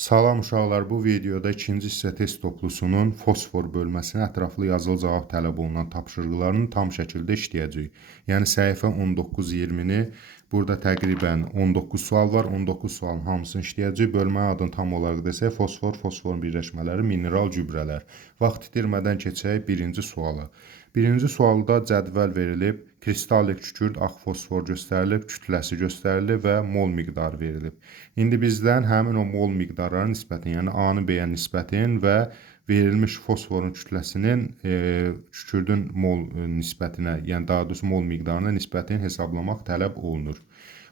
Salam uşaqlar, bu videoda ikinci hissə test toplusunun fosfor bölməsinə ətraflı yazılı cavab tələb olunan tapşırıqlarını tam şəkildə işləyəcəyik. Yəni səhifə 19-20-ni burada təqribən 19 sual var. 19 sualın hamısını işləyəcəyik. Bölmə adını tam olaraq desək fosfor, fosforun birləşmələri, mineral gübrələr. Vaxt itirmədən keçək birinci suala. Birinci sualda cədvəl verilib, kristallik kükürt ağ fosfor göstərilib, kütləsi göstərilib və mol miqdarı verilib. İndi bizdən həmin o mol miqdarların nisbətini, yəni A-nı B-yə nisbətin və verilmiş fosforun kütləsinin kükürdün mol nisbətinə, yəni daha doğrusu mol miqdarına nisbətini hesablamaq tələb olunur.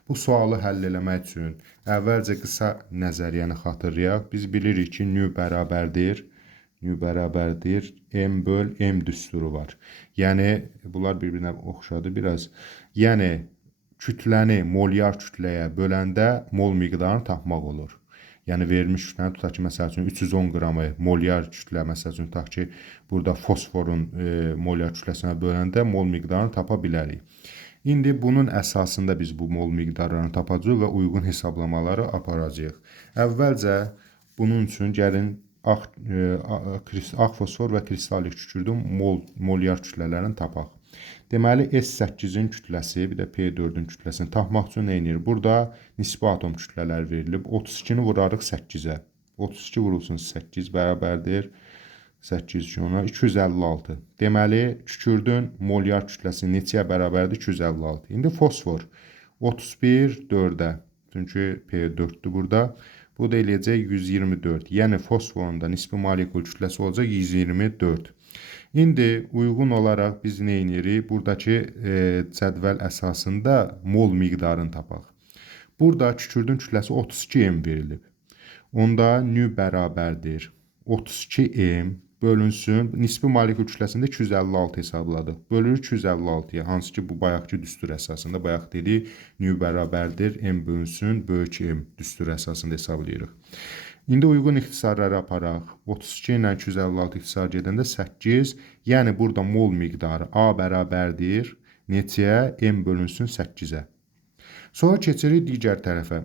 Bu sualı həll eləmək üçün əvvəlcə qısa nəzəriyyəni xatırlayaq. Biz bilirik ki, nü bərabərdir. Nü bərabərdir, M böl M düsturu var. Yəni, bunlar bir-birinə oxşadı biraz. Yəni, kütləni molyar kütləyə böləndə mol miqdarını tapmaq olur. Yəni, verilmiş kütləni tutaq ki, məsəl üçün 310 qramı molyar kütlə, məsəl üçün tutaq ki, burada fosforun molyar kütləsinə böləndə mol miqdarını tapa bilərik. İndi bunun əsasında biz bu mol miqdarlarını tapacağıq və uyğun hesablamaları aparacağıq. Əvvəlcə bunun üçün gəlin ağ fosfor və kristallik kükürdün molyar kütlələrini tapaq. Deməli, S8-in kütləsi, bir də P4-ün kütləsini tapmaq üçün nə edir? Burada nisbi atom kütlələr verilib. 32-ni vurarıq 8-ə. 32 vurulsun 8 bərabərdir. 8 ona 256. Deməli, kükürdün molyar kütləsi neçəyə bərabərdir? 256. İndi fosfor 31 4-ə. Çünki P4-dür burada. Bu da eləyəcək 124. Yəni fosforun da nisbi molekul kütləsi olacaq 124. İndi uyğun olaraq biz nə edirik? Buradakı cədvəl əsasında mol miqdarını tapaq. Burada kükürdün kütləsi 32M verilib. Onda nü bərabərdir 32M bölünsün. Nisbi molekul kütləsində 256 hesabladıq. Bölürük 256-ya, hansı ki bu bayaqki düstur əsasında, bayaq dedik, nü bərabərdir M bölünsün böyük M düstur əsasında hesablayırıq. İndi uyğun ixtisarları aparaq. 32 ilə 256 ixtisar gedəndə 8, yəni burada mol miqdarı A bərabərdir neçəyə? M bölünsün 8-ə. Sonra keçirik digər tərəfə.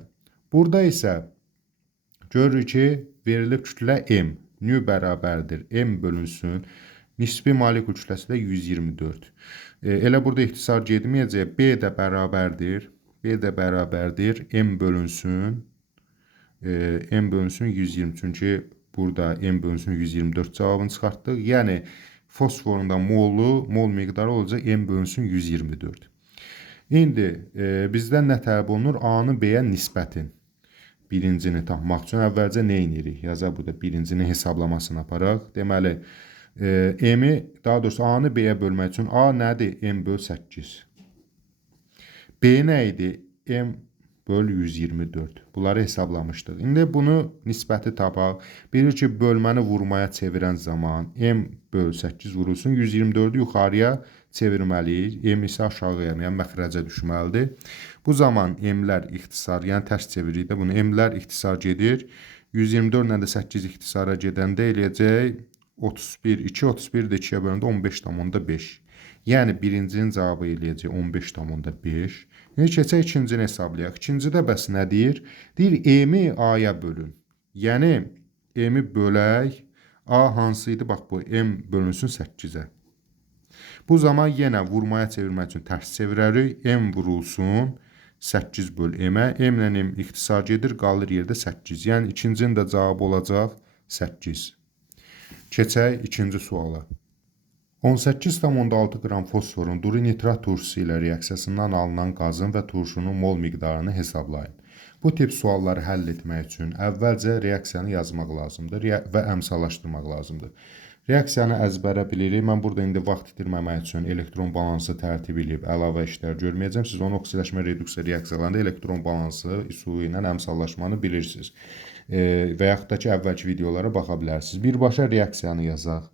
Burada isə görürük ki, verilib kütlə M. Nü bərabərdir M bölünsün. Nisbi molekul kütləsi də 124. Elə burada ixtisar getməyəcək. B də bərabərdir. B də bərabərdir. M bölünsün. M bölünsün 120. Çünki burada M bölünsün 124 cavabını çıxartdıq. Yəni, fosforun da mol miqdarı olacaq M bölünsün 124. İndi bizdən nə tələb olunur? A-nı B-yə nisbətin. Birincini tapmaq üçün əvvəlcə nə edirik? Yazaq burada birincinin hesablamasını aparaq. Deməli, M-i, daha doğrusu A-nı B-yə bölmək üçün A nədir? M böl 8. B nə idi? M böl 124. Bunları hesablamışdıq. İndi bunu nisbəti tapaq. Bilir ki, bölməni vurmaya çevirən zaman M böl 8 vurulsun. 124-ü yuxarıya çevirməliyik. M isə aşağıya, yəni məxrəcə düşməlidir. Bu zaman M-lər ixtisar, yəni tərs çeviririk də bunu. M-lər ixtisar gedir. 124 ilə də 8 ixtisara gedəndə eləyəcək 31, 2, 31 də 2-yə bölündə 15,5. Yəni birincinin cavabı eləyəcək 15,5. İndi keçək ikincini hesablayaq. İkincidə bəs nə deyir? Deyir, M-i A-ya bölün. Yəni, M-i bölək. A hansı idi? Bax bu, M bölünsün 8-ə. Bu zaman yenə vurmaya çevirmək üçün tərs çevirərik. M vurulsun 8 böl M-ə. M ilə M ixtisar gedir, qalır yerdə 8. Yəni, ikincinin də cavabı olacaq 8. Keçək ikinci suala. 18,6 qram fosforun duru nitrat turşusu ilə reaksiyasından alınan qazın və turşunun mol miqdarını hesablayın. Bu tip sualları həll etmək üçün əvvəlcə reaksiyanı yazmaq lazımdır və əmsallaşdırmaq lazımdır. Reaksiyanı əzbərə bilirik. Mən burada indi vaxt itirməmək üçün elektron balansı tərtib edib əlavə işlər görməyəcəm. Siz onu oksidaşma reduksiya reaksiyalarında elektron balansı üsulu ilə əmsallaşmanı bilirsiniz. Və yaxud da ki, əvvəlki videolara baxa bilərsiniz. Birbaşa reaksiyanı yazaq.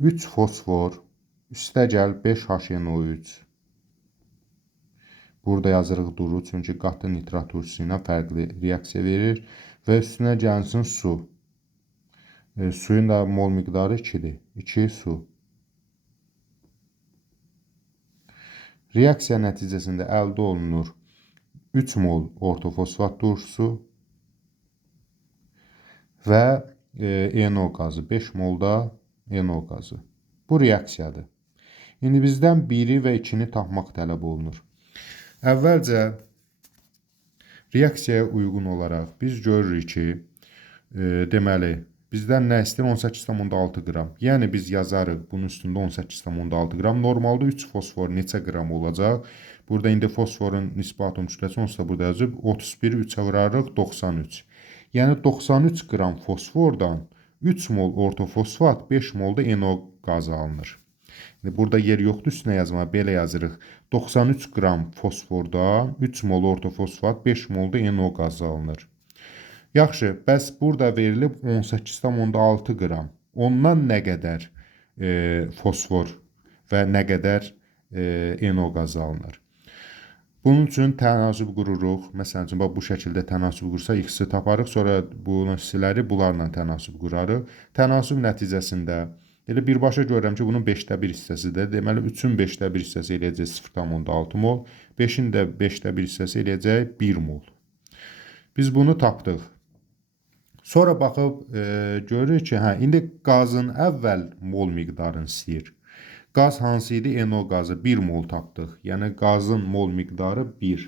3 fosfor, üstəgəl 5 HNO3. Burada yazırıq duru, çünki qatı nitrat turşusu ilə fərqli reaksiya verir. Və üstünə gəlsin su. Suyun da mol miqdarı 2-dir. 2 su. Reaksiya nəticəsində əldə olunur 3 mol ortofosfat turşusu, və NO qazı 5 molda NO qazı. Bu reaksiyadır. İndi bizdən 1-i və 2-ni tapmaq tələb olunur. Əvvəlcə reaksiyaya uyğun olaraq biz görürük ki, deməli, bizdən nə istəyir? 18,6 qram. Yəni biz yazarıq bunun üstündə 18,6 qram. Normalda 3 fosfor neçə qram olacaq? Burada indi fosforun nisbi atom kütləsi onsuz da burada yazıb 31-i 3-ə vurarıq 93. Yəni 93 qram fosfordan 3 mol ortofosfat, 5 mol da NO qazı alınır. Burada yer yoxdur, üstünə yazmağa belə yazırıq. 93 qram fosfordan 3 mol ortofosfat, 5 mol da NO qazı alınır. Yaxşı, bəs burada verilib 18,6 qram. Ondan nə qədər fosfor və nə qədər NO qazı alınır? Bunun üçün tənasüb qururuq. Məsələn üçün, bu şəkildə tənasüb qursa x-i taparıq, sonra bunu siləri bunlarla tənasüb qurarıq. Tənasüb nəticəsində elə birbaşa görürəm ki, bunun 5də 1 hissəsidir. Deməli, 3-ün 5də 1 hissəsi eləyəcək 0,6 mol, 5-in də 5də 1 hissəsi eləyəcək 1 mol. Biz bunu tapdıq. Sonra baxıb görürük ki, indi qazın əvvəl mol miqdarını istəyir. Qaz hansı idi? NO qazı 1 mol tapdıq. Yəni qazın mol miqdarı 1.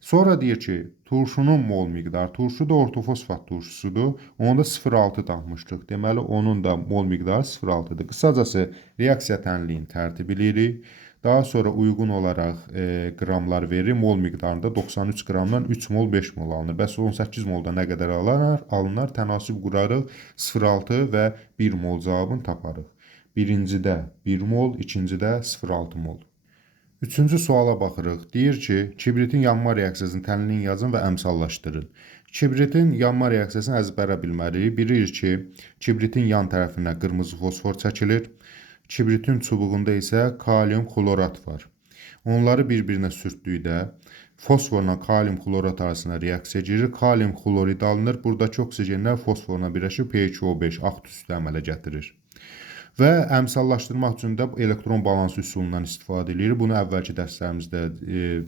Sonra deyir ki, turşunun mol miqdarı, turşu da ortofosfat turşusudur. Onu da 0,6 tapmışdıq. Deməli, onun da mol miqdarı 0,6-dır. Qısacası reaksiya tənliyini tərtib edirik. Daha sonra uyğun olaraq qramlar verir. Mol miqdarında 93 qramdan 3 mol 5 mol alınır. Bəs 18 molda nə qədər alınır? Tənasüb qurarıq. 0,6 və 1 mol cavabını taparıq. Birincidə 1 mol, ikincidə 0,6 mol. Üçüncü suala baxırıq. Deyir ki, kibritin yanma reaksiyasının tənliyini yazın və əmsallaşdırın. Kibritin yanma reaksiyasını əzbərə bilməliyik. Bilirik ki, kibritin yan tərəfinə qırmızı fosfor çəkilir. Kibritin çubuğunda isə kalium xlorat var. Onları bir-birinə sürtdükdə fosforla kalium xlorat arasında reaksiya girir. Kalium xlorid alınır. Buradakı oksigenlər fosforla birləşib P2O5 ağ tüstü əmələ gətirir. Və əmsallaşdırmaq üçün də elektron balansı üsulundan istifadə edilir. Bunu əvvəlki dərslərimizdə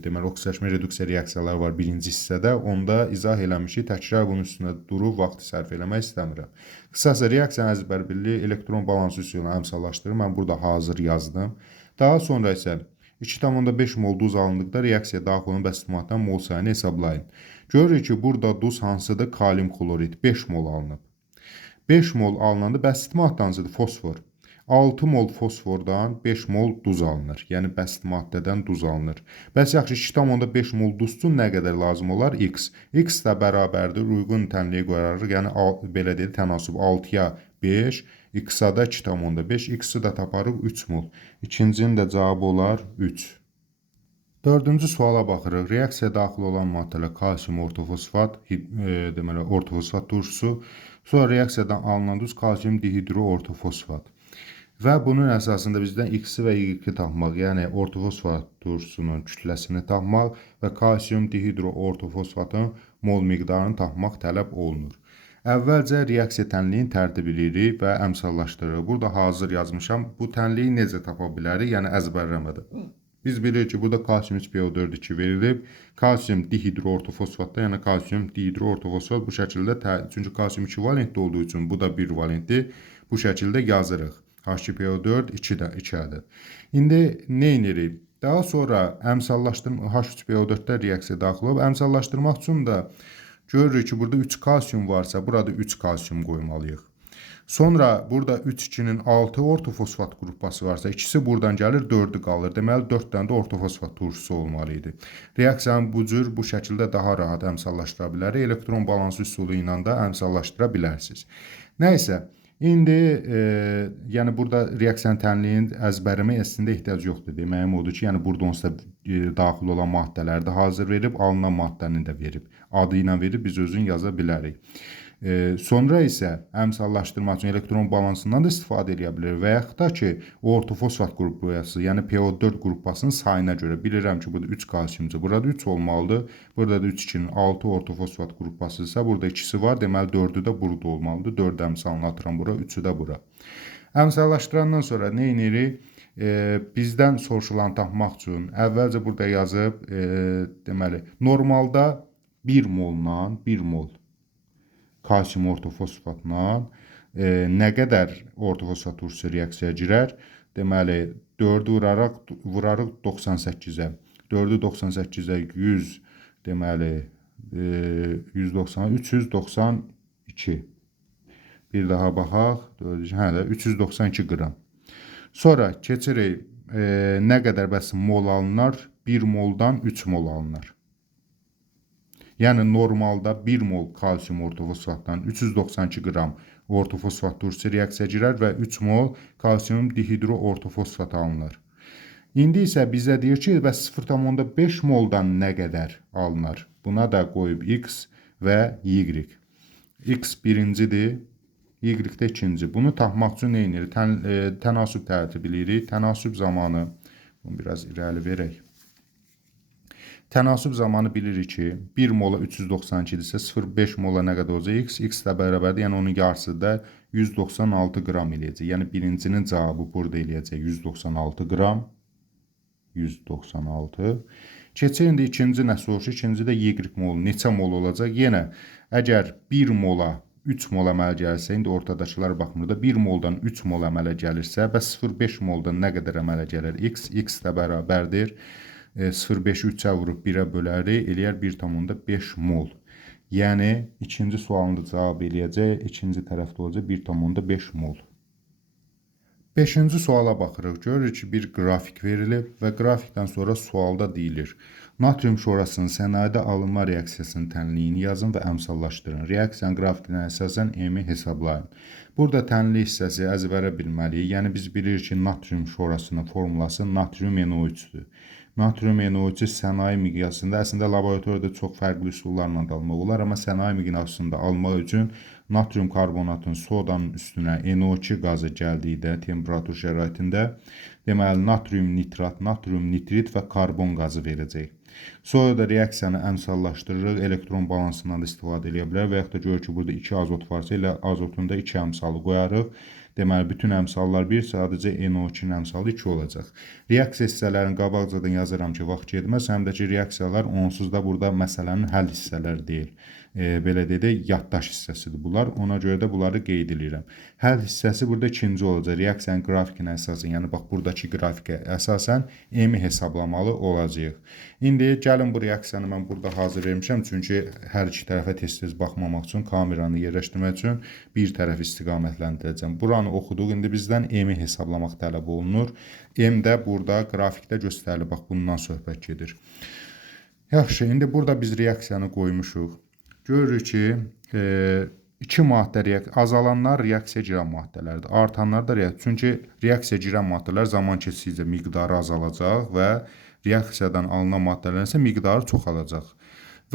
deməli oksidaşma reduksiya reaksiyaları var birinci hissədə. Onda izah eləmişik. Təkrar bunun üstünə durub vaxt sərf eləmək istəmirəm. Qısası reaksiyanın əzbər birliyi elektron balansı üsuluna əmsallaşdırır. Mən burada hazır yazdım. Daha sonra isə 2,5 mol duz alındıqda reaksiya daxil olan bəstimatdan mol sayını hesablayın. Görürük ki, burada duz hansıdır? Kalium xlorid 5 mol alınıb. 5 mol alınanda bəstimat hansıdır? Fosfor. 6 mol fosfordan 5 mol duz alınır. Yəni bəsit maddədən duz alınır. Bəs yaxşı 2,5 mol duz üçün nə qədər lazım olar? X. X də bərabərdir. Uyğun tənliyi qoyarıq. Yəni belə deyil, tənasüb 6-ya 5, X-a da 2,5, X-i də taparıq 3 mol. İkincinin də cavabı olar 3. Dördüncü suala baxırıq. Reaksiya daxil olan maddələr kalsium ortofosfat, deməli ortofosfat turşusu, sonra reaksiyadan alınan duz kalsium dihidroortofosfat. Və bunun əsasında bizdən X-i və Y-i tapmaq, yəni ortofosfat turşusunun kütləsini tapmaq və kalsium dihidroortofosfatın mol miqdarını tapmaq tələb olunur. Əvvəlcə reaksiya tənliyini tərtib edirik və əmsallaşdırırıq. Burada hazır yazmışam. Bu tənliyi necə tapa bilərik? Yəni əzbərləmədə. Biz bilirik ki, burada kalsium 3PO4 2 verilib. Kalsium dihidroortofosfatda, yəni kalsium dihidroortofosfat bu şəkildə, çünki kalsium 2 valentli olduğu üçün bu da 1 valentli. Bu şəkildə yazırıq. H2PO4 2-dədir. İndi nə edirik? Daha sonra H3PO4-də reaksiya daxil olub. Əmsallaşdırmaq üçün də görürük ki, burada 3 kalsium varsa, burada 3 kalsium qoymalıyıq. Sonra burada 3,2-nin 6 ortofosfat qrupası varsa, ikisi buradan gəlir, 4-ü qalır. Deməli, 4 dənə də ortofosfat turşusu olmalı idi. Reaksiyanı bu cür, bu şəkildə daha rahat əmsallaşdıra bilərik. Elektron balansı üsulu ilə də əmsallaşdıra bilərsiniz. Nəysə, İndi yəni burada reaksiyanın tənliyinin əzbərimə əslində ehtiyac yoxdur. Deməyim odur ki, yəni burada onsuz da daxil olan maddələri də hazır verib, alınan maddəni də verib. Adı ilə verib biz özün yaza bilərik. Sonra isə əmsallaşdırmaq üçün elektron balansından da istifadə edə bilərik və yaxud da ki, ortofosfat qrupası, yəni PO4 qrupasının sayına görə bilirəm ki, burada 3 kalsiumcu, burada 3 olmalıdır. Burada da 3,2-nin 6 ortofosfat qrupası isə burada ikisi var, deməli 4-ü də burada olmalıdır. 4 əmsalını atıram bura, 3-ü də bura. Əmsallaşdırandan sonra nə edirik? Bizdən soruşulan tapmaq üçün əvvəlcə burada yazıb, deməli, normalda 1 moldan 1 mol kalsium ortofosfatla nə qədər ortofosfat turşusu reaksiyaya girər? Deməli 4-ü vurarıq 98-ə. 4-ü 98-ə 100, deməli 190, 392. Bir daha baxaq. Hə də 392 qram. Sonra keçirik nə qədər bəs mol alınar? 1 moldan 3 mol alınar. Yəni normalda 1 mol kalsium ortofosfatdan 392 qram ortofosfat turşusu reaksiyaya girər və 3 mol kalsium dihidroortofosfat alınır. İndi isə bizə deyir ki, bəs 0,5 moldan nə qədər alınır? Buna da qoyub X və Y. X birincidir, Y də ikinci. Bunu tapmaq üçün nə edirik? Tənasüb tərtib edirik. Tənasüb zamanı, bunu biraz irəli verək. Tənasüb zamanı bilirik ki, 1 mola 392 isə 0,5 mola nə qədər olacaq? X də bərabərdir, yəni onun yarısı da 196 qram eləyəcək. Yəni birincinin cavabı burada eləyəcək 196 qram. 196. Keçir indi ikinci nə soruşur? İkinci də Y mol neçə mol olacaq? Yenə əgər 1 mola 3 mol əmələ gəlirsə, indi ortadakılar baxmır da 1 moldan 3 mol əmələ gəlirsə, bəs 0,5 moldan nə qədər əmələ gəlir? X də bərabərdir. 0,5-i 3-ə vurub 1-ə bölərik, eləyər 1,5 mol. Yəni, ikinci sualında cavab eləyəcək, ikinci tərəfdə olacaq 1,5 mol. 5-ci suala baxırıq. Görürük ki, bir qrafik verilib və qrafikdən sonra sualda deyilir. Natrium şorasının sənayedə alınma reaksiyasının tənliyini yazın və əmsallaşdırın. Reaksiyanın qrafikinə əsasən M-i hesablayın. Burada tənlik hissəsi əzbərə bilməliyik. Yəni, biz bilirik ki, natrium şorasının formulası natrium NO3-dür. Natrium NO3 sənaye miqyasında, əslində laboratoriyada çox fərqli üsullarla da almaq olar, amma sənaye miqyasında almaq üçün natrium karbonatın sodanın üstünə NO2 qazı gəldikdə temperatur şəraitində, deməli natrium nitrat, natrium nitrit və karbon qazı verəcək. Sonra da reaksiyanı əmsallaşdırırıq, elektron balansından da istifadə edə bilər və yaxud da görür ki, burada 2 azot varsa, elə azotun da 2 əmsalı qoyarıq. Deməli, bütün əmsallar 1, sadəcə NO2-nin əmsalı 2 olacaq. Reaksiya hissələrini qabaqcadan yazıram ki, vaxt getməz. Həm də ki, reaksiyalar onsuz da burada məsələnin həll hissələri deyil. Belə deyək, yaddaş hissəsidir bunlar. Ona görə də bunları qeyd edirəm. Həll hissəsi burada ikinci olacaq. Reaksiyanın qrafikinə əsasən, yəni bax, buradakı qrafikə əsasən M-i hesablamalı olacaq. İndi gəlin bu reaksiyanı mən burada hazır vermişəm. Çünki hər iki tərəfə tez-tez baxmamaq üçün, kameranı yerləşdirmək üçün bir tərəf istiqamətləndirəcəm. Buranı oxuduq. İndi bizdən M-i hesablamaq tələb olunur. M də burada qrafikdə göstərilir. Bax, bundan söhbət gedir. Yaxşı, indi burada biz reaksiyanı qoymuşuq. Görürük ki, iki maddə azalanlar reaksiya girən maddələrdir. Artanlar da reaksiya. Çünki reaksiya girən maddələr zaman keçdikcə miqdarı azalacaq və reaksiyadan alınan maddələrin isə miqdarı çoxalacaq.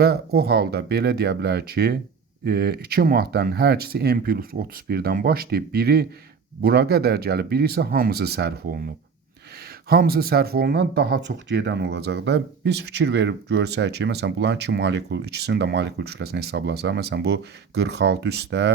Və o halda belə deyə bilər ki, iki maddənin hər ikisi M+31-dən başlayıb, biri bura qədər gəlib, biri isə hamısı sərf olunub. Hamısı sərf olunan daha çox gedən olacaq da. Biz fikir verib görsək ki, məsələn, bunların iki molekul, ikisinin də molekul kütləsini hesablasaq, məsələn, bu 46 üstə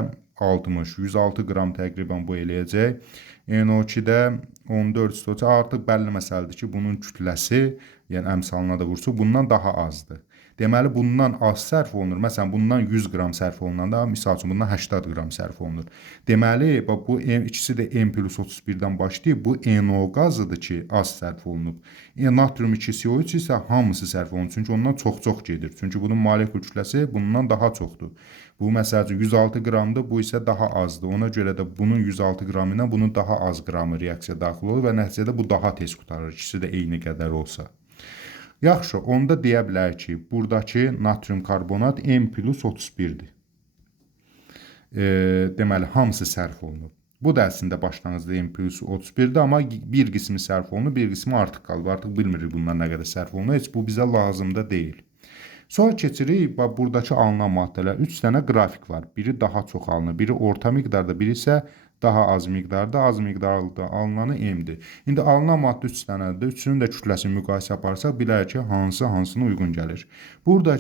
60, 106 qram təqribən bu eləyəcək. NO2-də 14 üstə artıq bəlli məsələdir ki, bunun kütləsi, yəni əmsalına da vursa, bundan daha azdır. Deməli, bundan az sərf olunur. Məsələn, bundan 100 qram sərf olunanda, misal üçün, bundan 80 qram sərf olunur. Deməli, bu ikisi də M+31-dən başlayıb, bu NO qazıdır ki, az sərf olunub. Natrium 2CO3 isə hamısı sərf olunur. Çünki ondan çox-çox gedir. Çünki bunun molekul kütləsi bundan daha çoxdur. Bu, məsələn, 106 qramdır, bu isə daha azdır. Ona görə də bunun 106 qramı ilə bunun daha az qramı reaksiya daxil olur və nəticədə bu daha tez qurtarır. İkisi də eyni qədər olsa. Yaxşı, onda deyə bilər ki, buradakı natrium karbonat M+31-dir. Deməli, hamısı sərf olunub. Bu da əslində başlanğıcda M+31-dir, amma bir qismi sərf olunub, bir qismi artıq qalıb. Artıq bilmirik bunlar nə qədər sərf olunub, heç bu bizə lazım da deyil. Sonra keçirik, buradakı alınan maddələr. 3 dənə qrafik var. Biri daha çox alınır, biri orta miqdarda, biri isə daha az miqdarda, az miqdarda alınanı M-dir. İndi alınan maddə 3 dənədir. Üçünün də kütləsini müqayisə aparsaq, bilərik ki, hansı hansına uyğun gəlir. Burada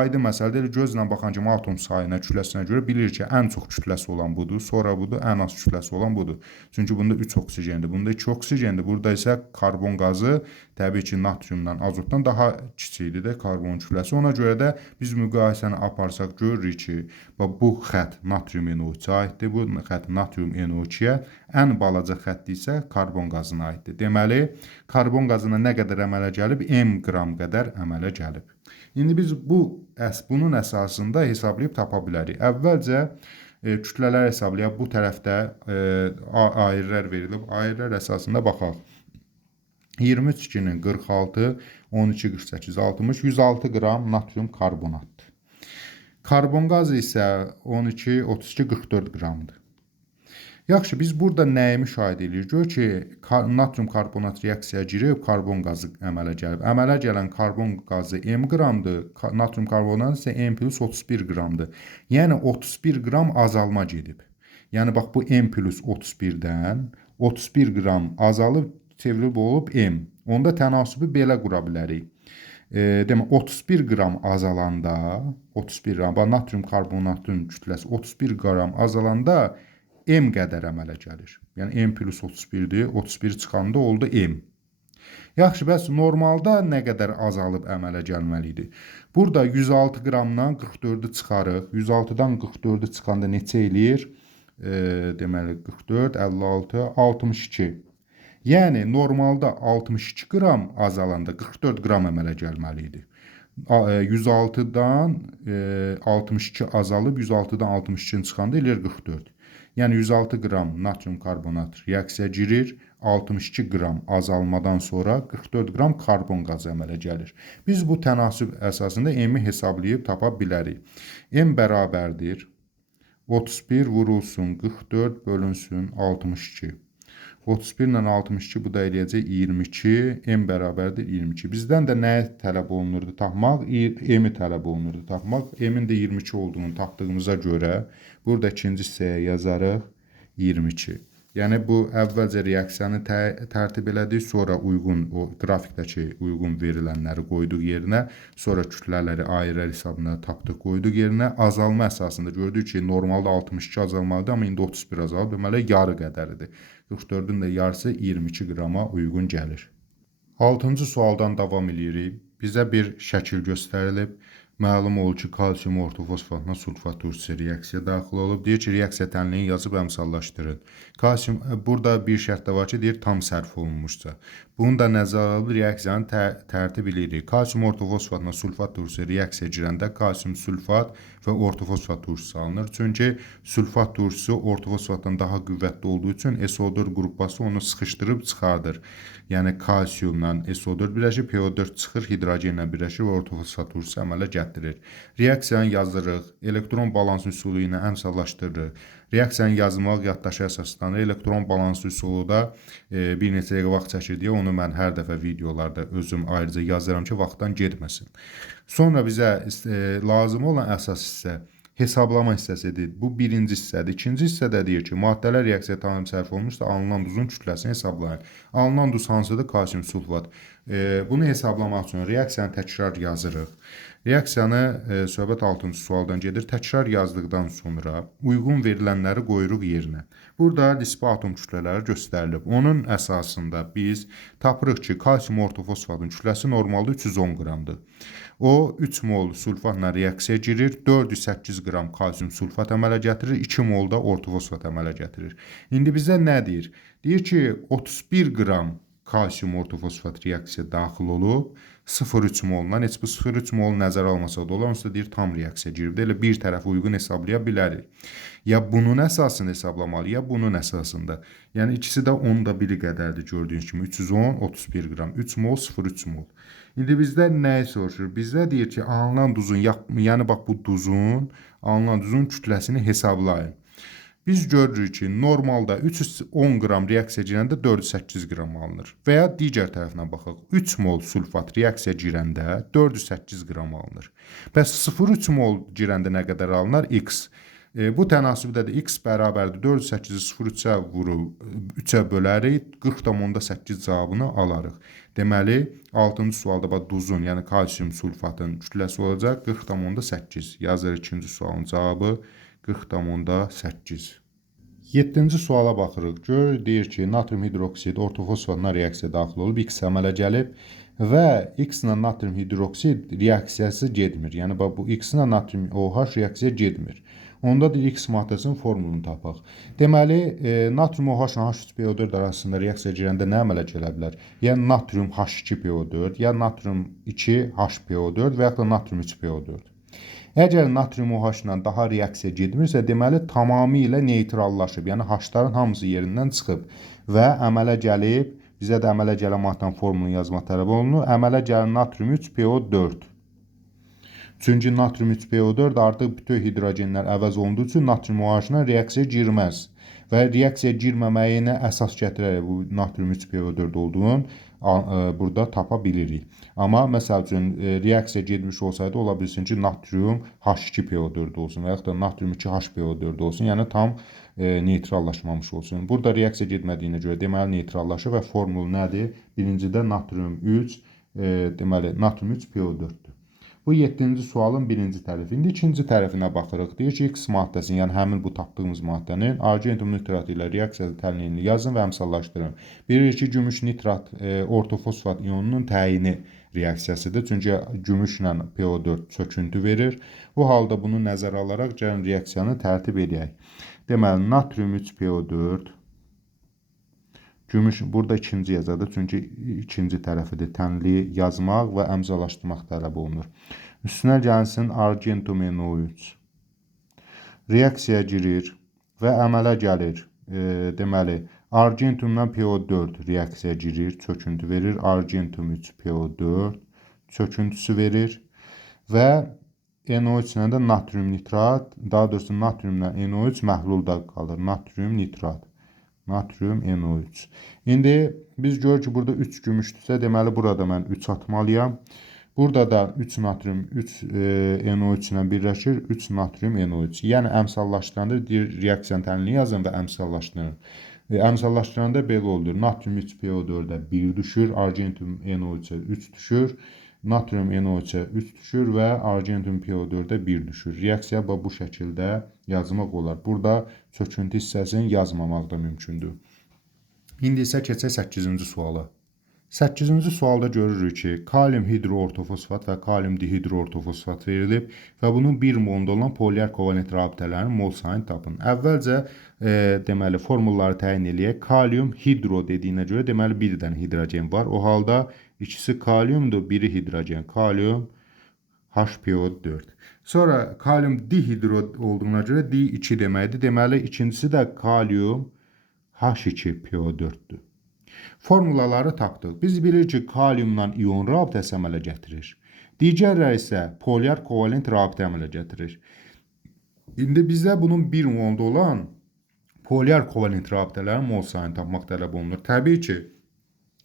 aydın məsələdir. Gözlə baxan kimi atom sayına, kütləsinə görə bilirik ki, ən çox kütləsi olan budur, sonra budur, ən az kütləsi olan budur. Çünki bunda 3 oksigendir, bunda 2 oksigendir. Burada isə karbon qazı təbii ki, natriumdan, azotdan daha kiçikdir də karbon kütləsi. Ona görə də biz müqayisəni aparsaq görürük ki, bu xətt natrium NO3-ə aiddir, bu xətt natrium NO2-yə, ən balaca xətt isə karbon qazına aiddir. Deməli, karbon qazına nə qədər əmələ gəlib? M qram qədər əmələ gəlib. İndi biz bunun əsasında hesablayıb tapa bilərik. Əvvəlcə kütlələr hesablayaq. Bu tərəfdə ayrılar verilib. Ayrılar əsasında baxaq. 23 2-nin 46, 12 48, 60, 106 qram natrium karbonatdır. Karbon qazı isə 12, 32, 44 qramdır. Yaxşı, biz burada nəyi müşahidə edirik? Gör ki, natrium karbonat reaksiyaya girib, karbon qazı əmələ gəlib. Əmələ gələn karbon qazı M qramdır, natrium karbonat isə M plus 31 qramdır. Yəni 31 qram azalma gedib. Yəni bax, bu M plus 31-dən 31 qram azalıb, çevrilib olub M. Onda tənasibi belə qura bilərik. Demək, 31 qram azalanda, 31 qram, natrium karbonatın kütləsi 31 qram azalanda M qədər əmələ gəlir. Yəni M plus 31-dir, 31 çıxanda oldu M. Yaxşı, bəs normalda nə qədər azalıb əmələ gəlməlidir? Burada 106 qramdan 44-ü çıxarıq. 106-dan 44-ü çıxanda neçə eləyir? Deməli, 44, 56, 62. Yəni, normalda 62 qram azalanda 44 qram əmələ gəlməlidir. 106-dan 62 azalıb, 106-dan 62-ni çıxanda eləyir 44. Yəni 106 qram natrium karbonat reaksiyaya girir, 62 qram azalmadan sonra 44 qram karbon qazı əmələ gəlir. Biz bu tənasüb əsasında M-i hesablayıb tapa bilərik. M bərabərdir 31 vurulsun 44 bölünsün 62. 31 ilə 62 bu da eləyəcək 22, M bərabərdir 22. Bizdən də nə tələb olunurdu tapmaq? M-i tələb olunurdu tapmaq. M-in də 22 olduğunu tapdığımıza görə burada ikinci hissəyə yazarıq 22. Yəni bu əvvəlcə reaksiyanı tərtib elədik, sonra uyğun o qrafikdəki uyğun verilənləri qoyduq yerinə, sonra kütlələri ayrılar hesabına tapdıq, qoyduq yerinə. Azalma əsasında gördük ki, normalda 62 azalmalıdır, amma indi 31 azalıb, deməli yarı qədəridir. 44-ün də yarısı 22 qrama uyğun gəlir. 6-cı sualdan davam edirik. Bizə bir şəkil göstərilib. Məlum olur ki, kalsium ortofosfatla sulfat turşusu reaksiya daxil olub. Deyir ki, reaksiya tənliyini yazıb əmsallaşdırın. Kalsium, burada bir şərt də var ki, deyir tam sərf olunmuşsa. Bunu da nəzərə alıb reaksiyanı tərtib edirik. Kalsium ortofosfatla sulfat turşusu reaksiya girəndə kalsium sulfat və ortofosfat turşusu alınır. Çünki sulfat turşusu ortofosfatdan daha qüvvətli olduğu üçün SO4 qrupbası onu sıxışdırıb çıxardır. Yəni kalsiumla SO4 birləşir, PO4 çıxır, hidrogenlə birləşir və ortofosfat turşusu əmələ gətirir. Reaksiyanı yazırıq, elektron balansı üsulu ilə əmsallaşdırırıq. Reaksiyanı yazmaq yaddaşa əsaslanır. Elektron balansı üsulu da bir neçə dəqiqə vaxt çəkir deyə onu mən hər dəfə videolarda özüm ayrıca yazıram ki, vaxtdan getməsin. Sonra bizə lazım olan əsas hissə hesablama hissəsidir. Bu birinci hissədir. İkinci hissədə deyir ki, maddələr reaksiya tam sərf olmuşsa alınan duzun kütləsini hesablayın. Alınan duz hansıdır? Kalsium sulfat. Bunu hesablamaq üçün reaksiyanı təkrar yazırıq. Reaksiyanı söhbət 6-cı sualdan gedir. Təkrar yazdıqdan sonra uyğun verilənləri qoyuruq yerinə. Burada nisbi atom kütlələri göstərilib. Onun əsasında biz tapırıq ki, kalsium ortofosfatın kütləsi normalda 310 qramdır. O 3 mol sulfatla reaksiya girir, 408 qram kalsium sulfat əmələ gətirir, 2 mol da ortofosfat əmələ gətirir. İndi bizə nə deyir? Deyir ki, 31 qram kalsium ortofosfat reaksiya daxil olub, 0,3 molundan, heç bu 0,3 mol nəzərə almasa da olar, onsuz da deyir tam reaksiya giribdir. Elə bir tərəf uyğun hesablaya bilərik. Ya bunun əsasında hesablamalı, ya bunun əsasında. Yəni ikisi də 10-da 1 qədərdir gördüyünüz kimi. 310, 31 qram, 3 mol, 0,3 mol. İndi bizdə nəyi soruşur? Bizdə deyir ki, alınan duzun, yəni bax bu duzun, alınan duzun kütləsini hesablayın. Biz görürük ki, normalda 310 qram reaksiya girəndə 408 qram alınır. Və ya digər tərəfinə baxaq. 3 mol sulfat reaksiya girəndə 408 qram alınır. Bəs 0,3 mol girəndə nə qədər alınır? X. Bu tənasübdə də x bərabərdir 4, 8-i 0-3-ə vurub 3-ə bölərik, 40,8 cavabını alarıq. Deməli, 6-cı sualda bax duzun, yəni kalsium sulfatın kütləsi olacaq 40,8. Yazırıq ikinci sualın cavabı 40,8. 7-ci suala baxırıq. Gör, deyir ki, natrium hidroksid ortofosfatla reaksiya daxil olub, X əmələ gəlib və X ilə natrium hidroksid reaksiyası getmir. Yəni, bu X ilə natrium OH reaksiya getmir. Onda da X maddəsinin formulunu tapaq. Deməli, natrium OH ilə H3PO4 arasında reaksiya girəndə nə əmələ gələ bilər? Ya natrium H2PO4, ya natrium 2HPO4 və ya da natrium 3PO4. Əgər natrium OH ilə daha reaksiya getmirsə, deməli tamamilə neytrallaşıb, yəni H-ların hamısı yerindən çıxıb və əmələ gəlib, bizə də əmələ gələn maddanın formulunu yazmaq tələb olunur. Əmələ gələn natrium 3PO4. Çünki natrium 3PO4 artıq bütün hidrogenlər əvəz olunduğu üçün natrium OH ilə reaksiya girməz. Və reaksiya girməməyinə əsas gətirərək bu natrium 3PO4 olduğunu burada tapa bilirik. Amma məsəl üçün reaksiya getmiş olsaydı, ola bilsin ki, natrium H2PO4 olsun və yaxud da natrium 2HPO4 olsun, yəni tam neytrallaşmamış olsun. Burada reaksiya getmədiyinə görə deməli neytrallaşır və formulu nədir? Birincidə natrium 3, deməli natrium 3PO4-dür. Bu 7-ci sualın birinci tərəfi. İndi ikinci tərəfinə baxırıq. Deyir ki, X maddəsinin, yəni həmin bu tapdığımız maddənin argentum nitrat ilə reaksiya tənliyini yazın və əmsallaşdırın. Bilirik ki, gümüş nitrat ortofosfat ionunun təyini reaksiyasıdır. Çünki gümüşlə PO4 çöküntü verir. Bu halda bunu nəzərə alaraq gəlin reaksiyanı tərtib edək. Deməli, natrium 3PO4 gümüş, burada ikinci yazadır, çünki ikinci tərəfidir. Tənliyi yazmaq və əmzalaşdırmaq tələb olunur. Üstünə gəlsin argentum NO3. Reaksiya girir və əmələ gəlir. Deməli, argentumla PO4 reaksiya girir, çöküntü verir. Argentum 3 PO4 çöküntüsü verir və NO3 ilə də natrium nitrat, daha doğrusu natriumla NO3 məhlulda qalır. Natrium nitrat. Natrium NO3. İndi biz görürük ki, burada 3 gümüşdürsə, deməli burada mən 3 atmalıyam. Burada da 3 natrium 3 NO3 ilə birləşir, 3 natrium NO3. Yəni əmsallaşdıranda reaksiyanın tənliyini yazın və əmsallaşdırın. Əmsallaşdıranda belə olur. Natrium 3PO4-ə 1 düşür, argentum NO3-ə 3 düşür, natrium NO3-ə 3 düşür və argentum PO4-ə 1 düşür. Reaksiya bu şəkildə yazmaq olar. Burada çöküntü hissəsini yazmamaq da mümkündür. İndi isə keçək 8-ci suala. 8-ci sualda görürük ki, kalium hidroortofosfat və kalium dihidroortofosfat verilib və bunun bir molunda olan polyar kovalent rabitələrinin mol sayını tapın. Əvvəlcə deməli formulları təyin eləyək. Kalium hidro dediyinə görə deməli bir dənə hidrogen var. O halda ikisi kaliumdur, biri hidrogen. Kalium HPO4. Sonra kalium dihidro olduğuna görə D2 deməkdir. Deməli ikincisi də kalium H2PO4-dür. Formulaları tapdıq. Biz bilirik ki, kaliumla ion rabitəsi əmələ gətirir. Digərləri isə polyar kovalent rabitə əmələ gətirir. İndi bizə bunun bir molda olan polyar kovalent rabitələrin mol sayını tapmaq tələb olunur. Təbii ki,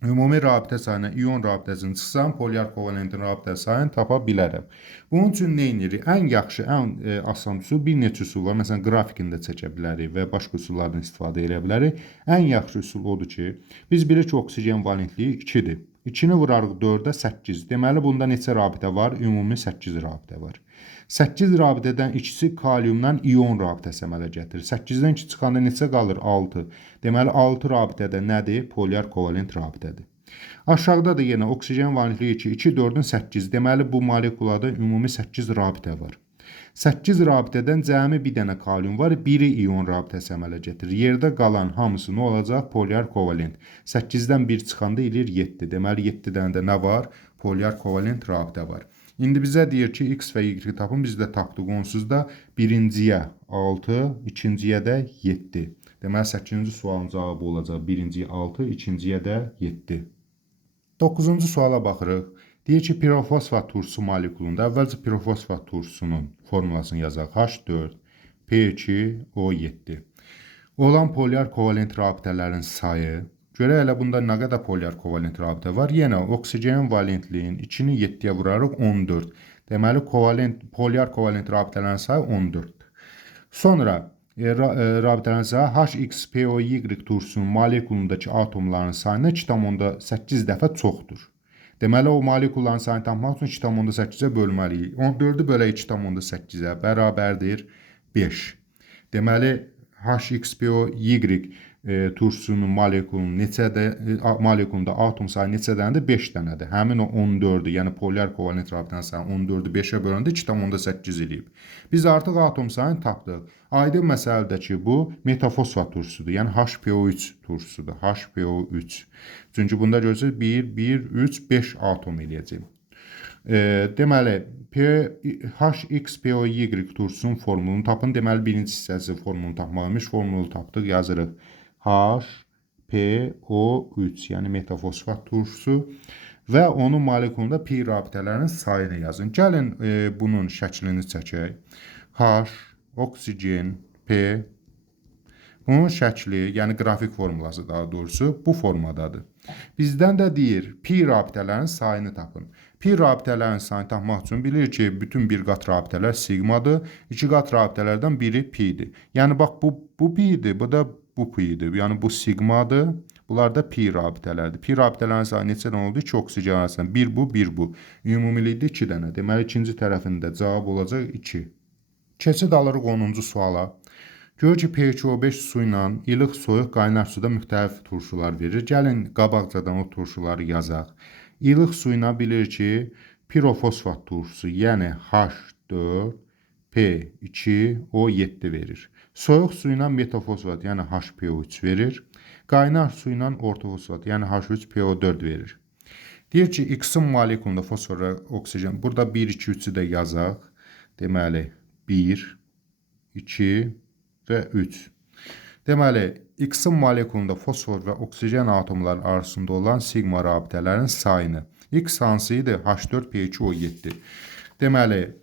ümumi rabitə sayına ion rabitəsini çıxsam, polyar kovalentin rabitə sayını tapa bilərəm. Bunun üçün nə edirik? Ən yaxşı, ən asan üsul bir neçə üsul var. Məsələn, qrafikində çəkə bilərik və başqa üsullardan istifadə edə bilərik. Ən yaxşı üsul odur ki, biz bilirik ki, oksigen valentliyi 2-dir. 2-ni vurarıq 4-ə 8. Deməli, bunda neçə rabitə var? Ümumi 8 rabitə var. 8 rabitədən ikisi kaliumdan ion rabitəsi əmələ gətirir. 8-dən 2 çıxanda neçə qalır? 6. Deməli, 6 rabitədə nədir? Polyar kovalent rabitədir. Aşağıda da yenə oksigen valentliyi 2, 2, 4-ün 8. Deməli, bu molekulada ümumi 8 rabitə var. 8 rabitədən cəmi bir dənə kalium var, biri ion rabitəsi əmələ gətirir. Yerdə qalan hamısı nə olacaq? Polyar kovalent. 8-dən 1 çıxanda eləyir 7. Deməli, 7-dən də nə var? Polyar kovalent rabitə var. İndi bizə deyir ki, X və Y tapın, biz də tapdıq. Onsuz da birinciyə 6, ikinciyə də 7. Deməli, 8-ci sualın cavabı olacaq. Birinciyə 6, ikinciyə də 7. 9-cu suala baxırıq. Deyir ki, pirofosfat turşusu molekulunda əvvəlcə pirofosfat turşusunun formulasını yazaq. H4, P2O7. Olan polyar kovalent rabitələrin sayı. Görə elə bunda nə qədər polyar kovalent rabitə var? Yenə oksigen valentliyin 2-ni 7-yə vurarıq 14. Deməli, polyar kovalent rabitələrin sayı 14-dür. Sonra rabitələrin sayı HXPOY turşusunun molekulundakı atomların sayına 2,8 dəfə çoxdur. Deməli, o molekulların sayını tapmaq üçün 2,8-ə bölməliyik. 14-ü bölə 2,8-ə bərabərdir 5. Deməli, HXPOY turşusunun molekulunda atom sayı neçədəndir? 5 dənədir. Həmin o 14-ü, yəni polyar kovalent rabitənin sayı 14-ü 5-ə böləndə 2,8 eləyib. Biz artıq atom sayını tapdıq. Aydın məsələdir ki, bu metafosfat turşusudur. Yəni HPO3 turşusudur. HPO3. Çünki bunda görürsünüz 1, 1, 3, 5 atom eləyəcək. Deməli, HXPOY turşusunun formulunu tapın. Deməli, birinci hissəsi formulunu tapmalıymış. Formulu tapdıq, yazırıq. HPO3, yəni metafosfat turşusu və onun molekulunda pi rabitələrinin sayını yazın. Gəlin bunun şəklini çəkək. H, oksigen, P. Bunun şəkli, yəni qrafik formulası daha doğrusu bu formadadır. Bizdən də deyir, pi rabitələrin sayını tapın. Pi rabitələrin sayını tapmaq üçün bilir ki, bütün bir qat rabitələr sigmadır. İki qat rabitələrdən biri pi'dir. Yəni, bax, bu pi'dir, bu da bu pi'dir. Yəni, bu sigmadır. Bunlar da pi rabitələrdir. Pi rabitələrin sayı neçə dənə oldu? 2 oksigen arasında. Bir bu, bir bu. Ümumilikdə 2 dənə. Deməli, ikinci tərəfində cavab olacaq 2. Keçid alırıq 10-cu suala. Gör ki, P2O5 su ilə ilıq soyuq qaynar suda müxtəlif turşular verir. Gəlin qabaqcadan o turşuları yazaq. İlıq su ilə bilir ki, pirofosfat turşusu, yəni H4P2O7 verir. Soyuq su ilə metafosfat, yəni HPO3 verir. Qaynar su ilə ortofosfat, yəni H3PO4 verir. Deyir ki, X-in molekulunda fosfor və oksigen. Burada 1, 2, 3-ü də yazaq. Deməli, 1, 2 və 3. Deməli, X-in molekulunda fosfor və oksigen atomları arasında olan sigma rabitələrin sayını. X hansı idi? H4P2O7. Deməli,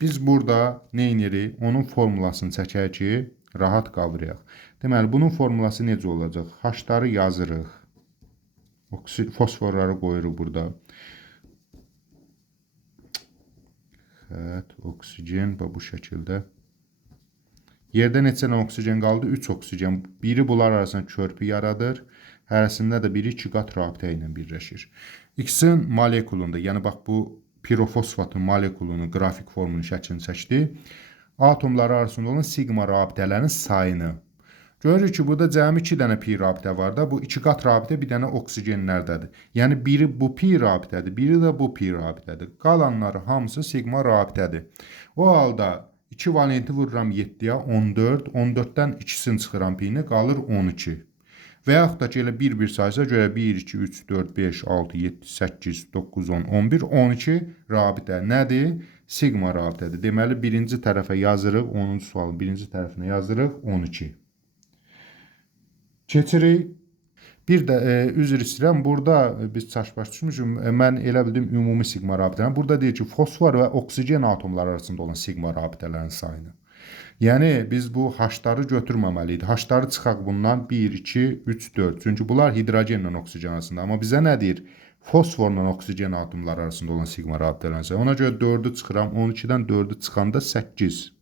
biz burada nə edirik? Onun formulasını çəkək ki, rahat qavrayaq. Deməli, bunun formulası necə olacaq? H-ları yazırıq. Fosforları qoyuruq burada. Oksigen bu şəkildə. Yerdə neçə dənə oksigen qaldı? 3 oksigen. Biri bunlar arasında körpü yaradır. Hərəsində də biri 2 qat rabitə ilə birləşir. X-in molekulunda, yəni bax bu pirofosfatın molekulunun qrafik formunu şəklini çəkdi. Atomları arasında olan sigma rabitələrin sayını. Görürük ki, burada cəmi 2 dənə pi rabitə var da. Bu 2 qat rabitə bir dənə oksigenlərdədir. Yəni biri bu pi rabitədir, biri də bu pi rabitədir. Qalanları hamısı sigma rabitədir. O halda 2 valenti vururam 7-yə, 14. 14-dən 2-sini çıxıram pi-ni, qalır 12. Və yaxud da ki, elə bir sayısa görə 1, 2, 3, 4, 5, 6, 7, 8, 9, 10, 11, 12 rabitə nədir? Sigma rabitədir. Deməli, birinci tərəfə yazırıq, 10-cu sualın birinci tərəfinə yazırıq 12. Keçirik. Bir də üzr istəyirəm, burada biz çaşbaş düşmüşük. Mən elə bildim ümumi sigma rabitələrini. Burada deyir ki, fosfor və oksigen atomları arasında olan sigma rabitələrin sayını. Yəni biz bu H-ları götürməməliydik. H-ları çıxaq bundan 1, 2, 3, 4. Çünki bunlar hidrogenlə oksigen arasında. Amma bizə nə deyir? Fosforla oksigen atomları arasında olan sigma rabitələrin sayı. Ona görə 4-ü çıxıram. 12-dən 4-ü çıxanda 8.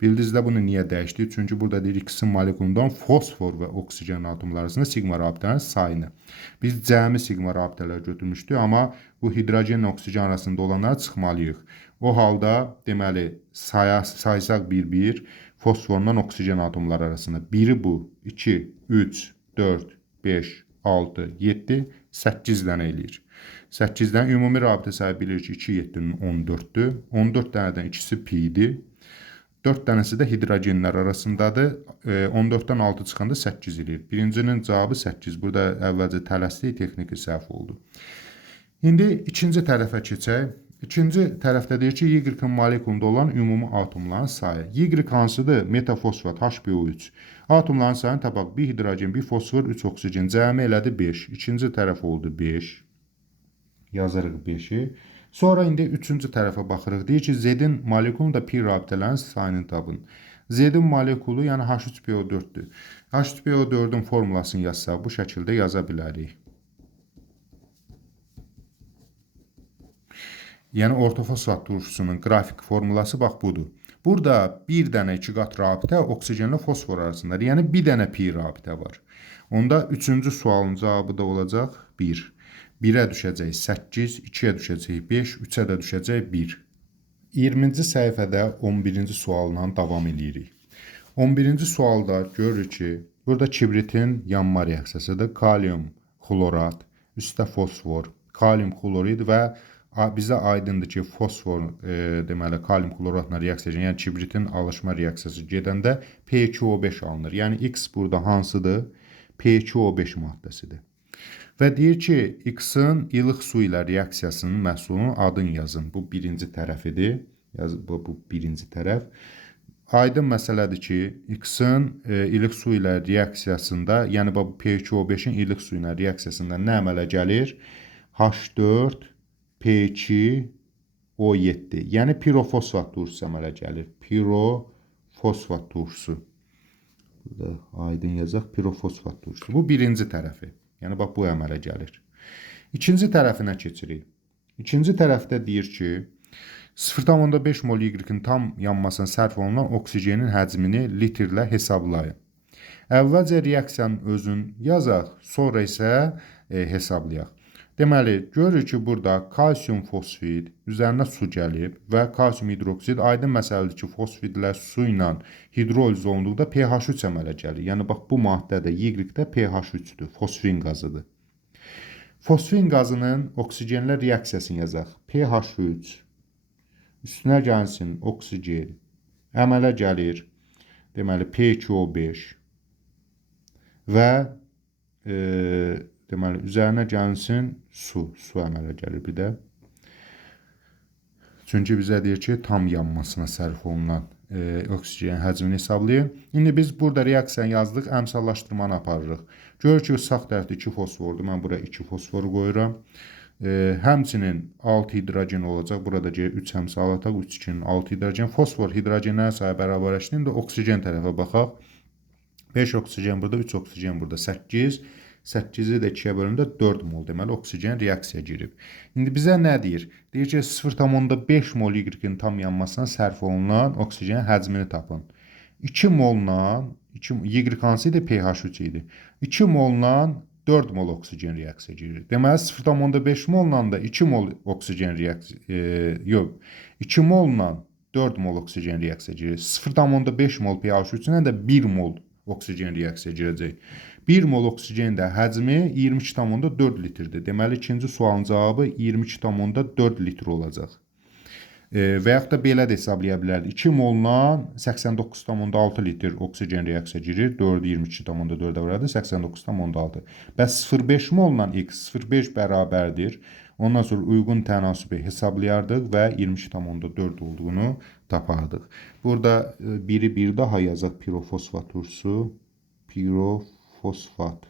Bildiniz də bunu niyə dəyişdik? Çünki burada deyir X-in molekulundan fosfor və oksigen atomları arasında sigma rabitələrin sayını. Biz cəmi sigma rabitələri götürmüşdük, amma bu hidrogenlə oksigen arasında olanları çıxmalıyıq. O halda deməli saysaq 1-1 fosforla oksigen atomları arasında. Biri bu, 2, 3, 4, 5, 6, 7, 8 dənə eləyir. 8-dən ümumi rabitə sayı bilir ki, 2, 7-nin 14-dür. 14 dənədən ikisi pi-dir. 4 dənəsi də hidrogenlər arasındadır. 14-dən 6 çıxanda 8 eləyir. Birincinin cavabı 8. Burada əvvəlcə tələslik, texniki səhv oldu. İndi ikinci tərəfə keçək. İkinci tərəfdə deyir ki, Y-in molekulunda olan ümumi atomların sayı. Y hansıdır? Metafosfat, HPO3. Atomların sayını tapaq. 1 hidrogen, 1 fosfor, 3 oksigen. Cəmi elədi 5. İkinci tərəf oldu 5. Yazırıq 5-i. Sonra indi üçüncü tərəfə baxırıq. Deyir ki, Z-in molekulunda pi rabitələrin sayını tapın. Z-in molekulu, yəni H3PO4-dür. H3PO4-ün formulasını yazsaq, bu şəkildə yaza bilərik. Yəni ortofosfat turşusunun qrafik formulası bax budur. Burada bir dənə 2 qat rabitə oksigenlə fosfor arasındadır. Yəni bir dənə pi rabitə var. Onda 3-cü sualın cavabı da olacaq 1. 1-ə düşəcək 8, 2-yə düşəcək 5, 3-ə də düşəcək 1. 20-ci səhifədə 11-ci sualla davam edirik. 11-ci sualda görürük ki, burada kibritin yanma reaksiyasıdır. Kalium xlorat, üstə fosfor, kalium xlorid və bizə aydındır ki, fosfor deməli kalium xloratla reaksiya edən, yəni kibritin alışma reaksiyası gedəndə P2O5 alınır. Yəni X burada hansıdır? P2O5 maddəsidir. Və deyir ki, X-in ilıq su ilə reaksiyasının məhsulunun adını yazın. Bu birinci tərəfidir. Bu birinci tərəf. Aydın məsələdir ki, X-in ilıq su ilə reaksiyasında, yəni bu P2O5-in ilıq su ilə reaksiyasında nə əmələ gəlir? H4 P2O7. Yəni pirofosfat turşusu əmələ gəlir. Pirofosfat turşusu. Burada aydın yazaq pirofosfat turşusu. Bu birinci tərəfi. Yəni bax bu əmələ gəlir. İkinci tərəfinə keçirik. İkinci tərəfdə deyir ki, 0,5 mol Y-in tam yanmasına sərf olunan oksigenin həcmini litrlə hesablayın. Əvvəlcə reaksiyanın özünü yazaq, sonra isə hesablayaq. Deməli, görürük ki, burada kalsium fosfid üzərinə su gəlib və kalsium hidroksid aydın məsələdir ki, fosfidlər su ilə hidroliz olunduqda pH3 əmələ gəlir. Yəni, bax, bu maddədə Y-də pH3-dür, fosfin qazıdır. Fosfin qazının oksigenlə reaksiyasını yazaq. pH3 üstünə gəlsin oksigen əmələ gəlir. Deməli, P2O5 və deməli, üzərinə gəlsin su əmələ gəlir bir də. Çünki bizə deyir ki, tam yanmasına sərf olunan oksigen həcmini hesablayın. İndi biz burada reaksiyanı yazdıq, əmsallaşdırmanı aparırıq. Görür ki, sağ tərəfdə 2 fosfordur. Mən buraya 2 fosfor qoyuram. Həmçinin 6 hidrogen olacaq. Burada 3 əmsal ataq. 3, 2-nin 6 hidrogen. Fosfor hidrogenlərə sayı bərabərləşdirir. İndi oksigen tərəfə baxaq. 5 oksigen burada, 3 oksigen burada, 8. 8-i də 2-yə bölündə 4 mol. Deməli, oksigen reaksiyaya girib. İndi bizə nə deyir? Deyir ki, 0,5 mol Y-in tam yanmasına sərf olunan oksigen həcmini tapın. 2 molla, Y hansı idi? pH3 idi. 2 molla 4 mol oksigen reaksiyaya girir. Deməli, 0,5 molla da 2 mol oksigen reaksiyaya, 2 molla 4 mol oksigen reaksiyaya girir. 0,5 mol pH3-lə də 1 mol oksigen reaksiyaya girəcək. 1 mol oksigenin də həcmi 22,4 litrdir. Deməli, ikinci sualın cavabı 22,4 litr olacaq. Və yaxud da belə də hesablaya bilərdik. 2 molla 89,6 litr oksigen reaksiyaya girir. 4-ü 22,4-ə vurardı, 89,6. Bəs 0,5 molla X 0,5 bərabərdir. Ondan sonra uyğun tənasübü hesablayardıq və 22,4 olduğunu tapardıq. Burada biri bir daha yazaq pirofosfat turşusu. Pirofosfat.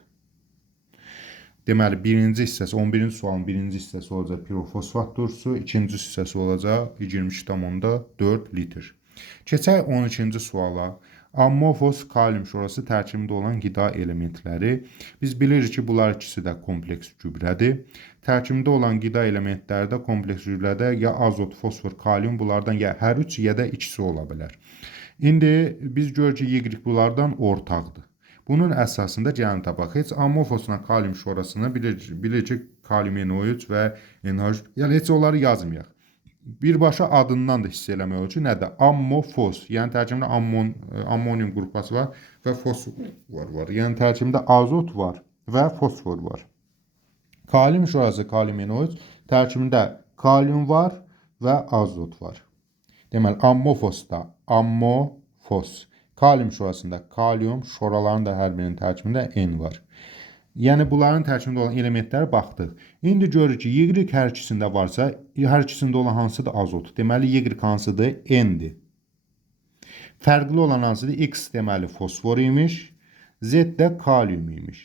Deməli, birinci hissəsi, 11-ci sualın birinci hissəsi olacaq pirofosfat turşusu, ikinci hissəsi olacaq 22,4 litr. Keçək 12-ci suala. Ammofos kalium şorası tərkibində olan qida elementləri. Biz bilirik ki, bunlar ikisi də kompleks gübrədir. Tərkibində olan qida elementləri də kompleks gübrədə ya azot, fosfor, kalium bunlardan ya hər üç ya da ikisi ola bilər. İndi biz görürük ki, Y bunlardan ortaqdır. Bunun əsasında gəlin tapaq. Heç ammofosla kalium şorasını bilirik ki, kalium NO3 və NH3, yəni heç onları yazmayaq. Birbaşa adından da hiss eləmək olur ki, nədir? Ammofos, yəni tərkibində ammonium qrupası var və fosfor var. Yəni tərkibində azot var və fosfor var. Kalium şorası, kalium NO3, tərkibində kalium var və azot var. Deməli, ammofosda ammofos. Kalium şorasında kalium, şoraların da hər birinin tərkibində N var. Yəni, bunların tərkibində olan elementlərə baxdıq. İndi görürük ki, Y hər ikisində varsa, hər ikisində olan hansıdır? Azot. Deməli, Y hansıdır? N-dir. Fərqli olan hansıdır? X deməli fosfor imiş, Z də kalium imiş.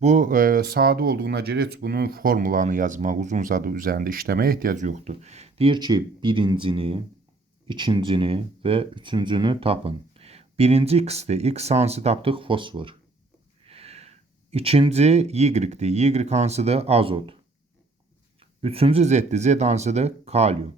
Bu, sadə olduğuna görə heç bunun formularını yazmaq, uzun zadı üzərində işləməyə ehtiyac yoxdur. Deyir ki, birincini, ikincini və üçüncünü tapın. Birinci X-dir. X hansı tapdıq? Fosfor. İkinci Y-dir. Y hansıdır? Azot. Üçüncü Z-dir. Z hansıdır? Kalium.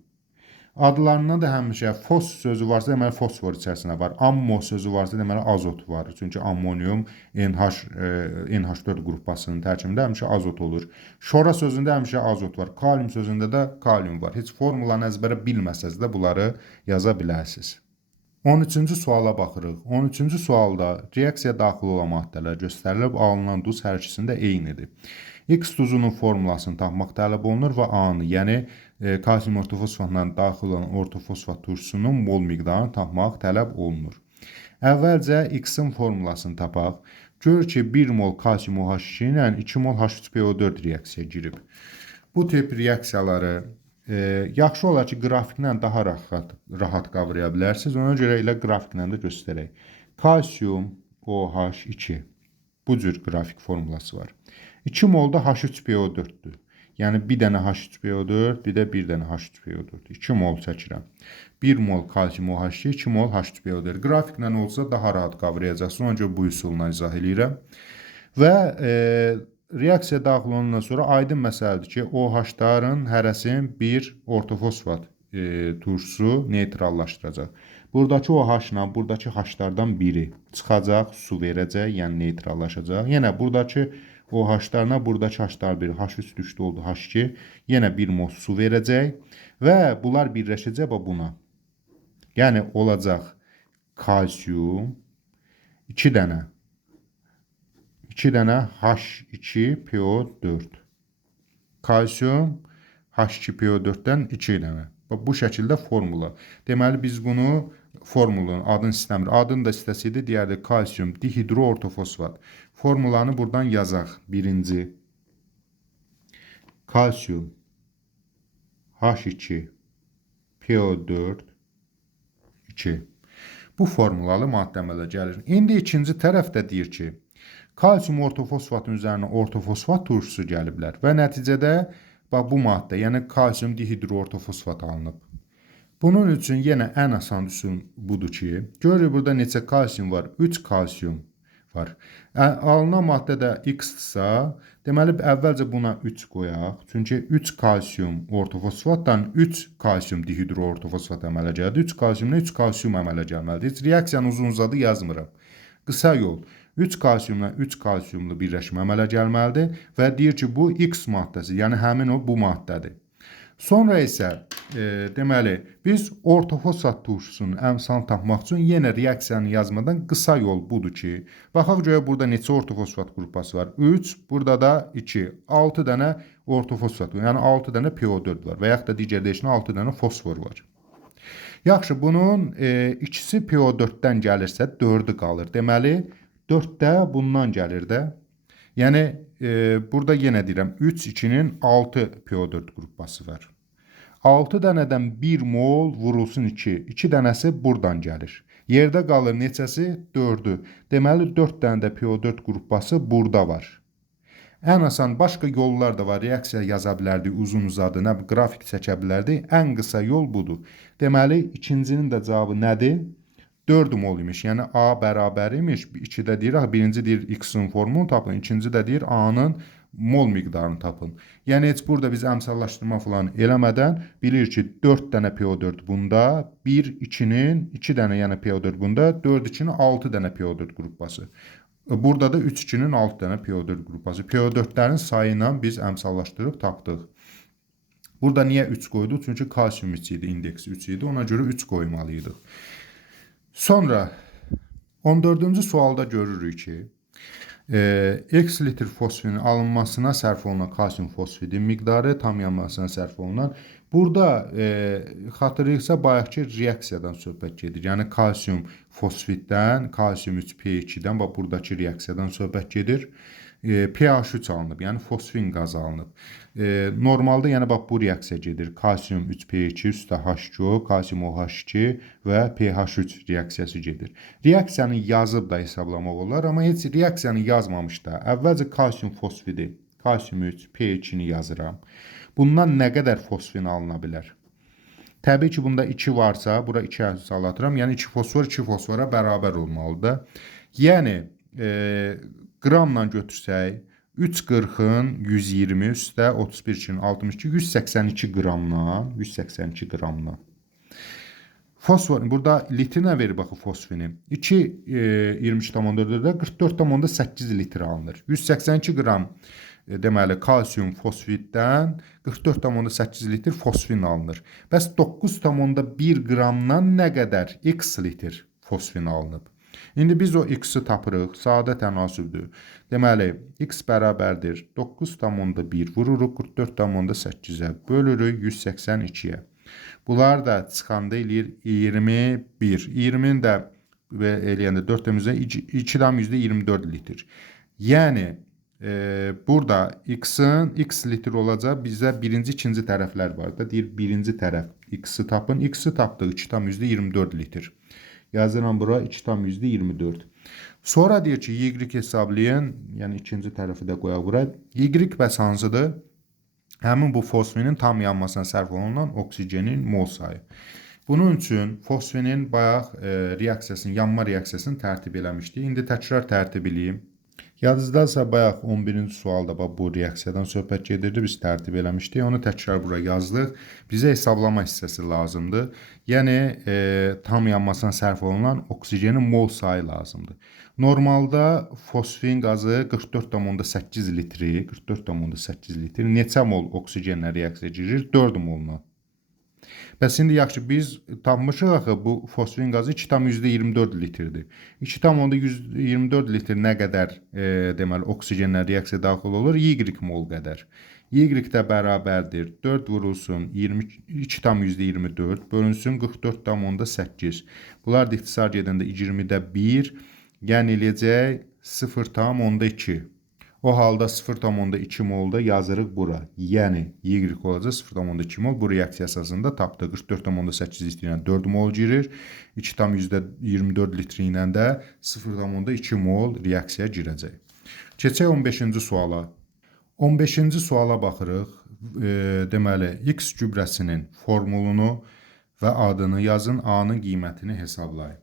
Adlarında da həmişə fos sözü varsa, deməli fosfor içərisində var. Ammo sözü varsa, deməli azot var. Çünki ammonium NH4 qrupasının tərkibində həmişə azot olur. Şora sözündə həmişə azot var. Kalium sözündə də kalium var. Heç formulanı əzbərə bilməsəz də bunları yaza bilərsiniz. 13-cü suala baxırıq. 13-cü sualda reaksiyaya daxil olan maddələr göstərilib, alınan duz hər ikisində eynidir. X duzunun formulasını tapmaq tələb olunur və A-nı, yəni kalsium ortofosfatla daxil olan ortofosfat turşusunun mol miqdarını tapmaq tələb olunur. Əvvəlcə X-in formulasını tapaq. Gör ki, 1 mol kalsium OH2 ilə 2 mol H3PO4 reaksiyaya girib. Bu tip reaksiyaları yaxşı olar ki, qrafiklə daha rahat qavraya bilərsiniz. Ona görə elə qrafiklə də göstərək. Kalsium OH2 bu cür qrafik formulası var. 2 mol da H3PO4'dür. Yəni bir dənə H3PO4, bir də bir dənə H3PO4. 2 mol çəkirəm. 1 mol kalsium OH2, 2 mol H3PO4. Qrafiklə olsa daha rahat qavrayacaqsınız. Ona görə bu üsulla izah edirəm. Və reaksiya daxil olandan sonra aydın məsələdir ki, OH-ların hərəsinin bir ortofosfat turşusu neytrallaşdıracaq. Buradakı OH-la buradakı H-lardan biri çıxacaq, su verəcək, yəni neytrallaşacaq. Yenə buradakı OH-larına buradakı H-lar biri H3 düşdü oldu H2, yenə bir mol su verəcək və bunlar birləşəcək buna. Yəni olacaq kalsium 2 dənə H2PO4. Kalsium H2PO4-dən 2 dənə. Bu şəkildə formula. Deməli biz bunu formulun adını istəmir. Adını da istəsəydi deyərdi kalsium dihidroortofosfat. Formulanı buradan yazaq. Birinci kalsium H2PO4 2. Bu formulalı maddə əmələ gəlir. İndi ikinci tərəfdə deyir ki, kalsium ortofosfatın üzərinə ortofosfat turşusu gəliblər və nəticədə bu maddə, yəni kalsium dihidroortofosfat alınıb. Bunun üçün yenə ən asan üsul budur ki, görürük burada neçə kalsium var? 3 kalsium var. Alınan maddə də X-dırsa, deməli əvvəlcə buna 3 qoyaq. Çünki 3 kalsium ortofosfatdan 3 kalsium dihidroortofosfat əmələ gəldi. 3 kalsiumdan 3 kalsium əmələ gəlməlidir. Heç reaksiyanın uzun uzadı yazmıram. Qısa yol. 3 kalsiumla 3 kalsiumlu birləşmə əmələ gəlməlidir və deyir ki, bu X maddəsi, yəni həmin o bu maddədir. Sonra isə deməli biz ortofosfat turşusunun əmsalını tapmaq üçün yenə reaksiyanı yazmadan qısa yol budur ki, baxaq görə burada neçə ortofosfat qrupası var? 3, burada da 2, 6 dənə ortofosfat, yəni 6 dənə PO4 var və yaxud da digər deyişlə 6 dənə fosfor var. Yaxşı, bunun ikisi PO4-dən gəlirsə 4'ü qalır. Deməli 4 də bundan gəlir də. Yəni burada yenə deyirəm 3, 2-nin 6 PO4 qrupası var. 6 dənədən 1 mol vurulsun 2. 2 dənəsi buradan gəlir. Yerdə qalır neçəsi? 4'ü. Deməli 4 dənə də PO4 qrupası burada var. Ən asan başqa yollar da var. Reaksiya yaza bilərdik, uzun uzadı, nə qrafik çəkə bilərdik. Ən qısa yol budur. Deməli ikincinin də cavabı nədir? 4 mol imiş. Yəni A bərabər imiş. 2-də deyir, birinci deyir X-in formunu tapın, ikinci də deyir A-nın mol miqdarını tapın. Yəni heç burada biz əmsallaşdırma falan eləmədən bilir ki, 4 dənə PO4 bunda, 1, 2-nin 2 dənə yəni PO4 bunda, 4, 2-nin 6 dənə PO4 qrupası. Burada da 3, 2-nin 6 dənə PO4 qrupası. PO4-lərin sayı ilə biz əmsallaşdırıb tapdıq. Burada niyə 3 qoyduq? Çünki kalsium 3 idi, indeksi 3 idi. Ona görə 3 qoymalıydıq. Sonra 14-cü sualda görürük ki, X litr fosfinin alınmasına sərf olunan kalsium fosfidin miqdarı tam yanmasına sərf olunan. Burada xatırlayırsa bayaqki reaksiyadan söhbət gedir. Yəni kalsium fosfiddən, kalsium 3P2-dən, buradakı reaksiyadan söhbət gedir. pH3 alınıb, yəni fosfin qazı alınıb. Normalda yəni bu reaksiya gedir. Kalsium 3P2 üstə H2O, kalsium OH2 və pH3 reaksiyası gedir. Reaksiyanı yazıb da hesablamaq olar, amma heç reaksiyanı yazmamış da əvvəlcə kalsium fosfidi, kalsium 3P2-ni yazıram. Bundan nə qədər fosfin alına bilər? Təbii ki, bunda 2 varsa, bura 2 əsallatıram. Yəni 2 fosfor 2 fosfora bərabər olmalıdır. Yəni qramla götürsək, 340-ın 120 üstə 31-in 62, 182 qramla, Fosfor, burada litr nə verir baxı fosfini? 2 23,4-də 44,8 litr alınır. 182 qram deməli kalsium fosfitdən 44,8 litr fosfin alınır. Bəs 9,1 qramdan nə qədər x litr fosfin alınıb? İndi biz o x-i tapırıq, sadə tənasübdür. Deməli, x bərabərdir 9,1 vururuq 44,8-ə, bölürük 182-yə. Bunlar da çıxanda eləyir 21. 20-ni də eləyəndə 4-ümüzdə 2,24 litr. Yəni, burada x-in x litr olacaq, bizdə birinci, ikinci tərəflər var da. Deyir, birinci tərəf x-i tapın. X-i tapdıq 2,24 litr. Yazıram bura 2,24. Sonra deyir ki, y hesablayın, yəni ikinci tərəfi də qoyaq bura. Y bəs hansıdır? Həmin bu fosfinin tam yanmasına sərf olunan oksigenin mol sayı. Bunun üçün fosfinin bayaq reaksiyasını, yanma reaksiyasını tərtib eləmişdik. İndi təkrar tərtib eləyim. Yadınızdadsa bayaq 11-ci sualda bu reaksiyadan söhbət gedirdi, biz tərtib eləmişdik. Onu təkrar bura yazdıq. Bizə hesablama hissəsi lazımdır. Yəni tam yanmasına sərf olunan oksigenin mol sayı lazımdır. Normalda fosfin qazı 44,8 litri, 44,8 litr neçə mol oksigenlə reaksiya girir? 4 moluna. Bəs indi yaxşı, biz tapmışıq axı bu fosfin qazı 2,24 litrdir. 2,24 litr nə qədər deməli oksigenlə reaksiya daxil olur? Y mol qədər. Y də bərabərdir 4 vurulsun 2,24 bölünsün 44,8. Bunlar da ixtisar gedəndə 20-də 1, yəni eləyəcək 0,2. O halda 0,2 molda yazırıq bura. Yəni Y olacaq 0,2 mol. Bu reaksiya əsasında tapdıq. 44,8 litr ilə 4 mol girir. 2,24 litr ilə də 0,2 mol reaksiya girəcək. Keçək 15-ci suala. 15-ci suala baxırıq. Deməli, x gübrəsinin formulunu və adını yazın, A-nın qiymətini hesablayın.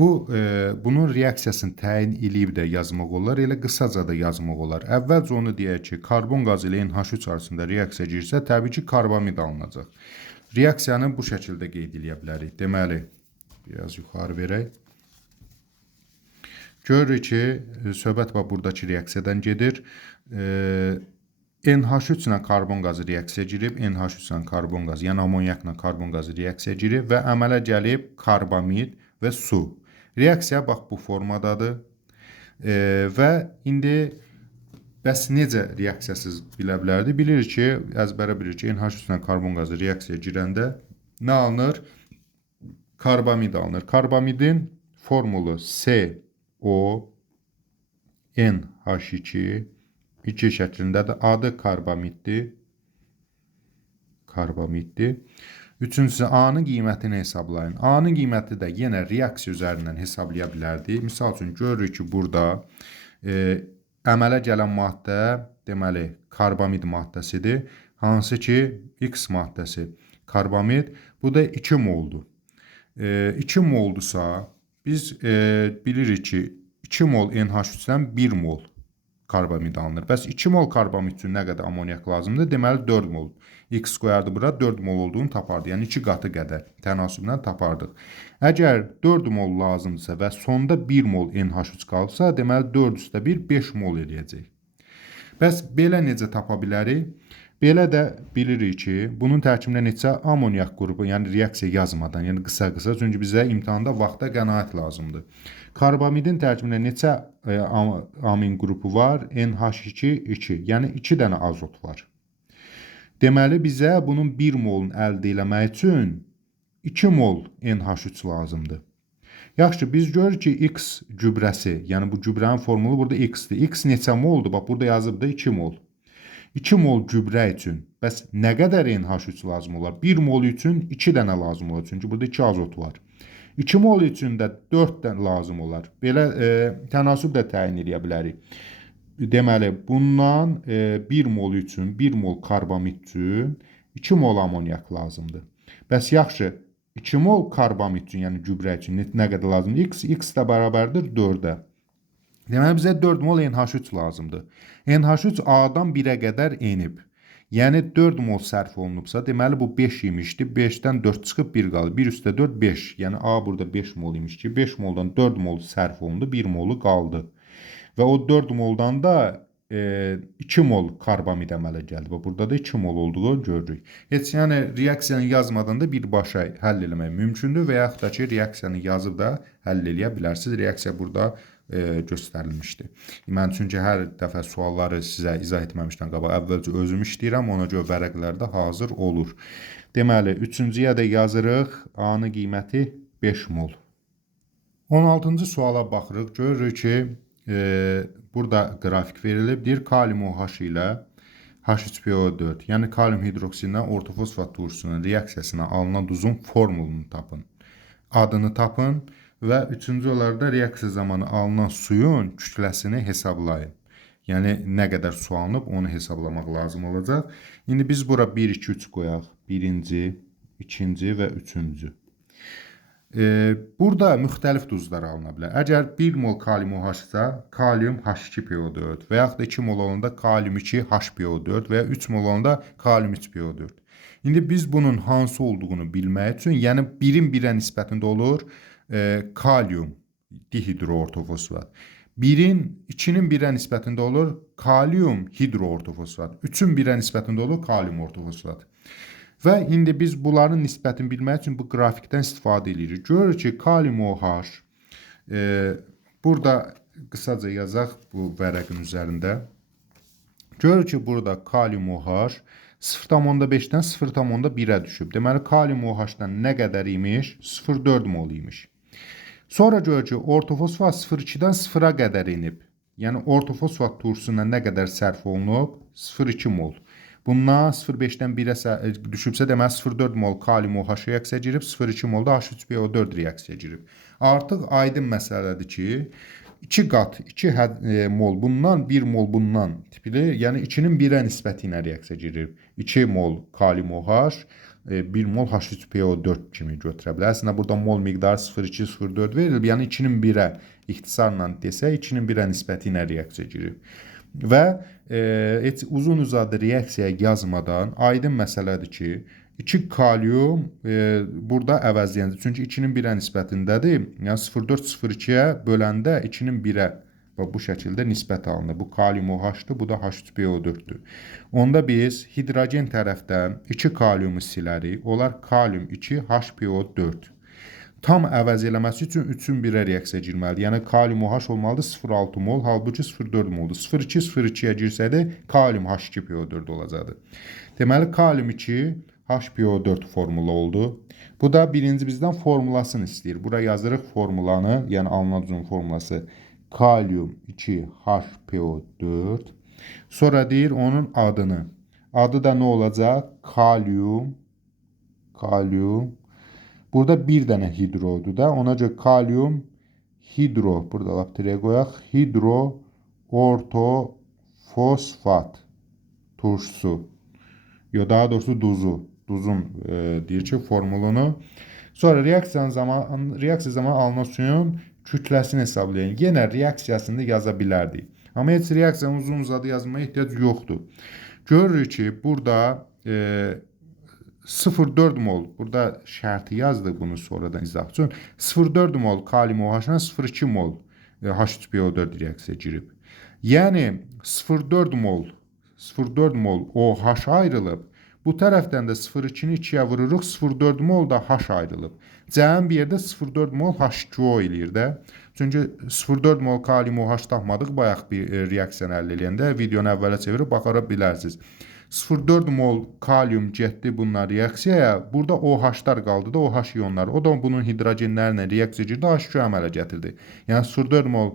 Bunun reaksiyasını təyin eləyib də yazmaq olar, elə qısaca da yazmaq olar. Əvvəlcə onu deyək ki, karbon qazı ilə NH3 arasında reaksiya girsə, təbii ki, karbamid alınacaq. Reaksiyanı bu şəkildə qeyd eləyə bilərik. Deməli, biraz yuxarı verək. Görürük ki, söhbət buradakı reaksiyadan gedir. NH3 ilə karbon qazı reaksiya girib, NH3 ilə karbon qazı, yəni amonyakla karbon qazı reaksiya girib və əmələ gəlib karbamid və su. Reaksiya bax bu formadadır və indi bəs necə reaksiyasız bilə bilərdi? Bilirik ki, əzbərə bilirik ki, NH3 ilə karbon qazı reaksiya girəndə nə alınır? Karbamid alınır. Karbamidin formulu CO NH2 2 şəklindədir. Adı karbamiddir. Üçüncüsü A-nın qiymətini hesablayın. A-nın qiyməti də yenə reaksiya üzərindən hesablaya bilərdik. Misal üçün görürük ki, burada əmələ gələn maddə deməli karbamid maddəsidir. Hansı ki X maddəsi karbamid. Bu da 2 moldur. 2 moldursa biz bilirik ki 2 mol NH3-dən 1 mol karbamid alınır. Bəs 2 mol karbamid üçün nə qədər amonyak lazımdır? Deməli 4 mol. X qoyardı bura 4 mol olduğunu tapardı. Yəni 2 qatı qədər tənasüblə tapardıq. Əgər 4 mol lazımdırsa və sonda 1 mol NH3 qalırsa, deməli 4 üstə 1 5 mol eləyəcək. Bəs belə necə tapa bilərik? Belə də bilirik ki, bunun tərkibində neçə amonyak qrupu, yəni reaksiya yazmadan, yəni qısa-qısa, çünki bizə imtahanda vaxta qənaət lazımdır. Karbamidin tərkibində neçə amin qrupu var? NH2, 2, yəni 2 dənə azot var. Deməli, bizə bunun 1 molunu əldə eləmək üçün 2 mol NH3 lazımdır. Yaxşı, biz görürük ki, X gübrəsi, yəni bu gübrənin formulu burada X-dir. X neçə moldur? Bax, burada yazıb da 2 mol. 2 mol gübrə üçün bəs nə qədər NH3 lazım olar? 1 mol üçün 2 dənə lazım olar, çünki burada 2 azot var. 2 mol üçün də 4 dənə lazım olar. Belə tənasüb də təyin edə bilərik. Deməli, bundan 1 mol üçün, 1 mol karbamid üçün 2 mol amonyak lazımdır. Bəs yaxşı, 2 mol karbamid üçün, yəni gübrə üçün nə qədər lazımdır? X də bərabərdir 4-ə. Deməli, bizə 4 mol NH3 lazımdır. NH3 A-dan 1-ə qədər enib. Yəni 4 mol sərf olunubsa, deməli bu 5 imişdi. 5-dən 4 çıxıb 1 qaldı. 1 üstə 4 5. Yəni A burada 5 mol imiş ki, 5 moldan 4 mol sərf olundu, 1 molu qaldı. Və o 4 moldan da 2 mol karbamid əmələ gəldi. Və burada da 2 mol olduğu görürük. Heç yəni reaksiyanı yazmadan da birbaşa həll etmək mümkündür və yaxud da ki, reaksiyanı yazıb da həll edə bilərsiniz. Reaksiya burada göstərilmişdi. Mən çünki hər dəfə sualları sizə izah etməmişdən qabaq əvvəlcə özüm işləyirəm, ona görə vərəqlərdə hazır olur. Deməli, üçüncüyə də yazırıq. A-nın qiyməti 5 mol. 16-cı suala baxırıq. Görürük ki, burada qrafik verilib. Deyir, kalium OH ilə H3PO4, yəni kalium hidroksidindən ortofosfat turşusunun reaksiyasına alınan duzun formulunu tapın. Adını tapın və üçüncü olaraq da reaksiya zamanı alınan suyun kütləsini hesablayın. Yəni, nə qədər su alınıb, onu hesablamaq lazım olacaq. İndi biz bura 1, 2, 3 qoyaq. Birinci, ikinci və üçüncü. Burada müxtəlif duzlar alına bilər. Əgər 1 mol kalium OH-sa, kalium H2PO4 və yaxud da 2 mol olanda kalium 2 HPO4 və ya 3 mol olanda kalium 3PO4. İndi biz bunun hansı olduğunu bilmək üçün, yəni 1-in 1-ə nisbətində olur kalium dihidroortofosfat. 1-in 2-nin 1-ə nisbətində olur kalium hidroortofosfat. 3-ün 1-ə nisbətində olur kalium ortofosfat. Və indi biz bunların nisbətini bilmək üçün bu qrafikdən istifadə edirik. Görürük ki, kalium OH, burada qısaca yazaq bu vərəqin üzərində. Görürük ki, burada kalium OH 0,5-dən 0,1-ə düşüb. Deməli, kalium OH-dan nə qədər imiş? 0,4 mol imiş. Sonra görürük ki, ortofosfat 0,2-dən 0-a qədər inib. Yəni, ortofosfat turşusuna nə qədər sərf olunub? 0,2 mol. Bundan 0,5-dən 1-ə düşübsə, deməli 0,4 mol kalium OH reaksiya girib, 0,2 mol da H3PO4 reaksiya girib. Artıq aydın məsələdir ki, 2 qat, 2 mol bundan, 1 mol bundan tipli, yəni 2-nin 1-ə nisbəti ilə reaksiya girir. 2 mol kalium OH, 1 mol H3PO4 kimi götürə bilər. Əslində, burada mol miqdarı 0,2, 0,4 verilib, yəni 2-nin 1-ə ixtisarla desək, 2-nin 1-ə nisbəti ilə reaksiya girir. Və heç uzun uzadı reaksiyaya yazmadan aydın məsələdir ki, 2 kalium burada əvəzləyəndir. Çünki 2-nin 1-ə nisbətindədir. Yəni 0,4 0,2-yə böləndə 2-nin 1-ə bu şəkildə nisbət alınır. Bu kalium OH-dır, bu da H3PO4-dür. Onda biz hidrogen tərəfdən 2 kaliumu silərik. Olar kalium 2 HPO4. Tam əvəz eləməsi üçün 3-ün 1-ə reaksiya girməlidir. Yəni, kalium OH olmalıdır 0,6 mol, halbuki 0,4 moldur. 0,2 0,2-yə girsəydə kalium H2PO4 olacaqdır. Deməli, kalium 2 HPO4 formula oldu. Bu da birinci bizdən formulasını istəyir. Bura yazırıq formulanı, yəni alınan duzun formulası kalium 2 HPO4. Sonra deyir onun adını. Adı da nə olacaq? Kalium. Burada bir dənə hidrodur da. Ona görə kalium hidro. Burada lap dirək qoyaq. Hidro ortofosfat turşusu. Daha doğrusu duzu. Duzun deyir ki formulunu. Sonra reaksiya zamanı alınan suyun kütləsini hesablayın. Yenə reaksiyasını yaza bilərdik. Amma heç reaksiyanın uzun uzadı yazmaya ehtiyac yoxdur. Görürük ki, burada 0,4 mol, burada şərti yazdıq bunu sonradan izah üçün. 0,4 mol kalium OH-dan 0,2 mol H3PO4 reaksiya girib. Yəni 0,4 mol OH ayrılıb. Bu tərəfdən də 0,2-ni 2-yə vururuq, 0,4 mol da H ayrılıb. Cəmi bir yerdə 0,4 mol H2O eləyir də. Çünki 0,4 mol kalium OH tapmadıq bayaq bir reaksiyanı əldə eləyəndə. Videonu əvvələ çevirib baxara bilərsiniz. 0,4 mol kalium getdi bunlar reaksiyaya. Burada OH-lar qaldı da OH iyonları. O da bunun hidrogenlərlə reaksiya girdi, H2O əmələ gətirdi. Yəni 0,4 mol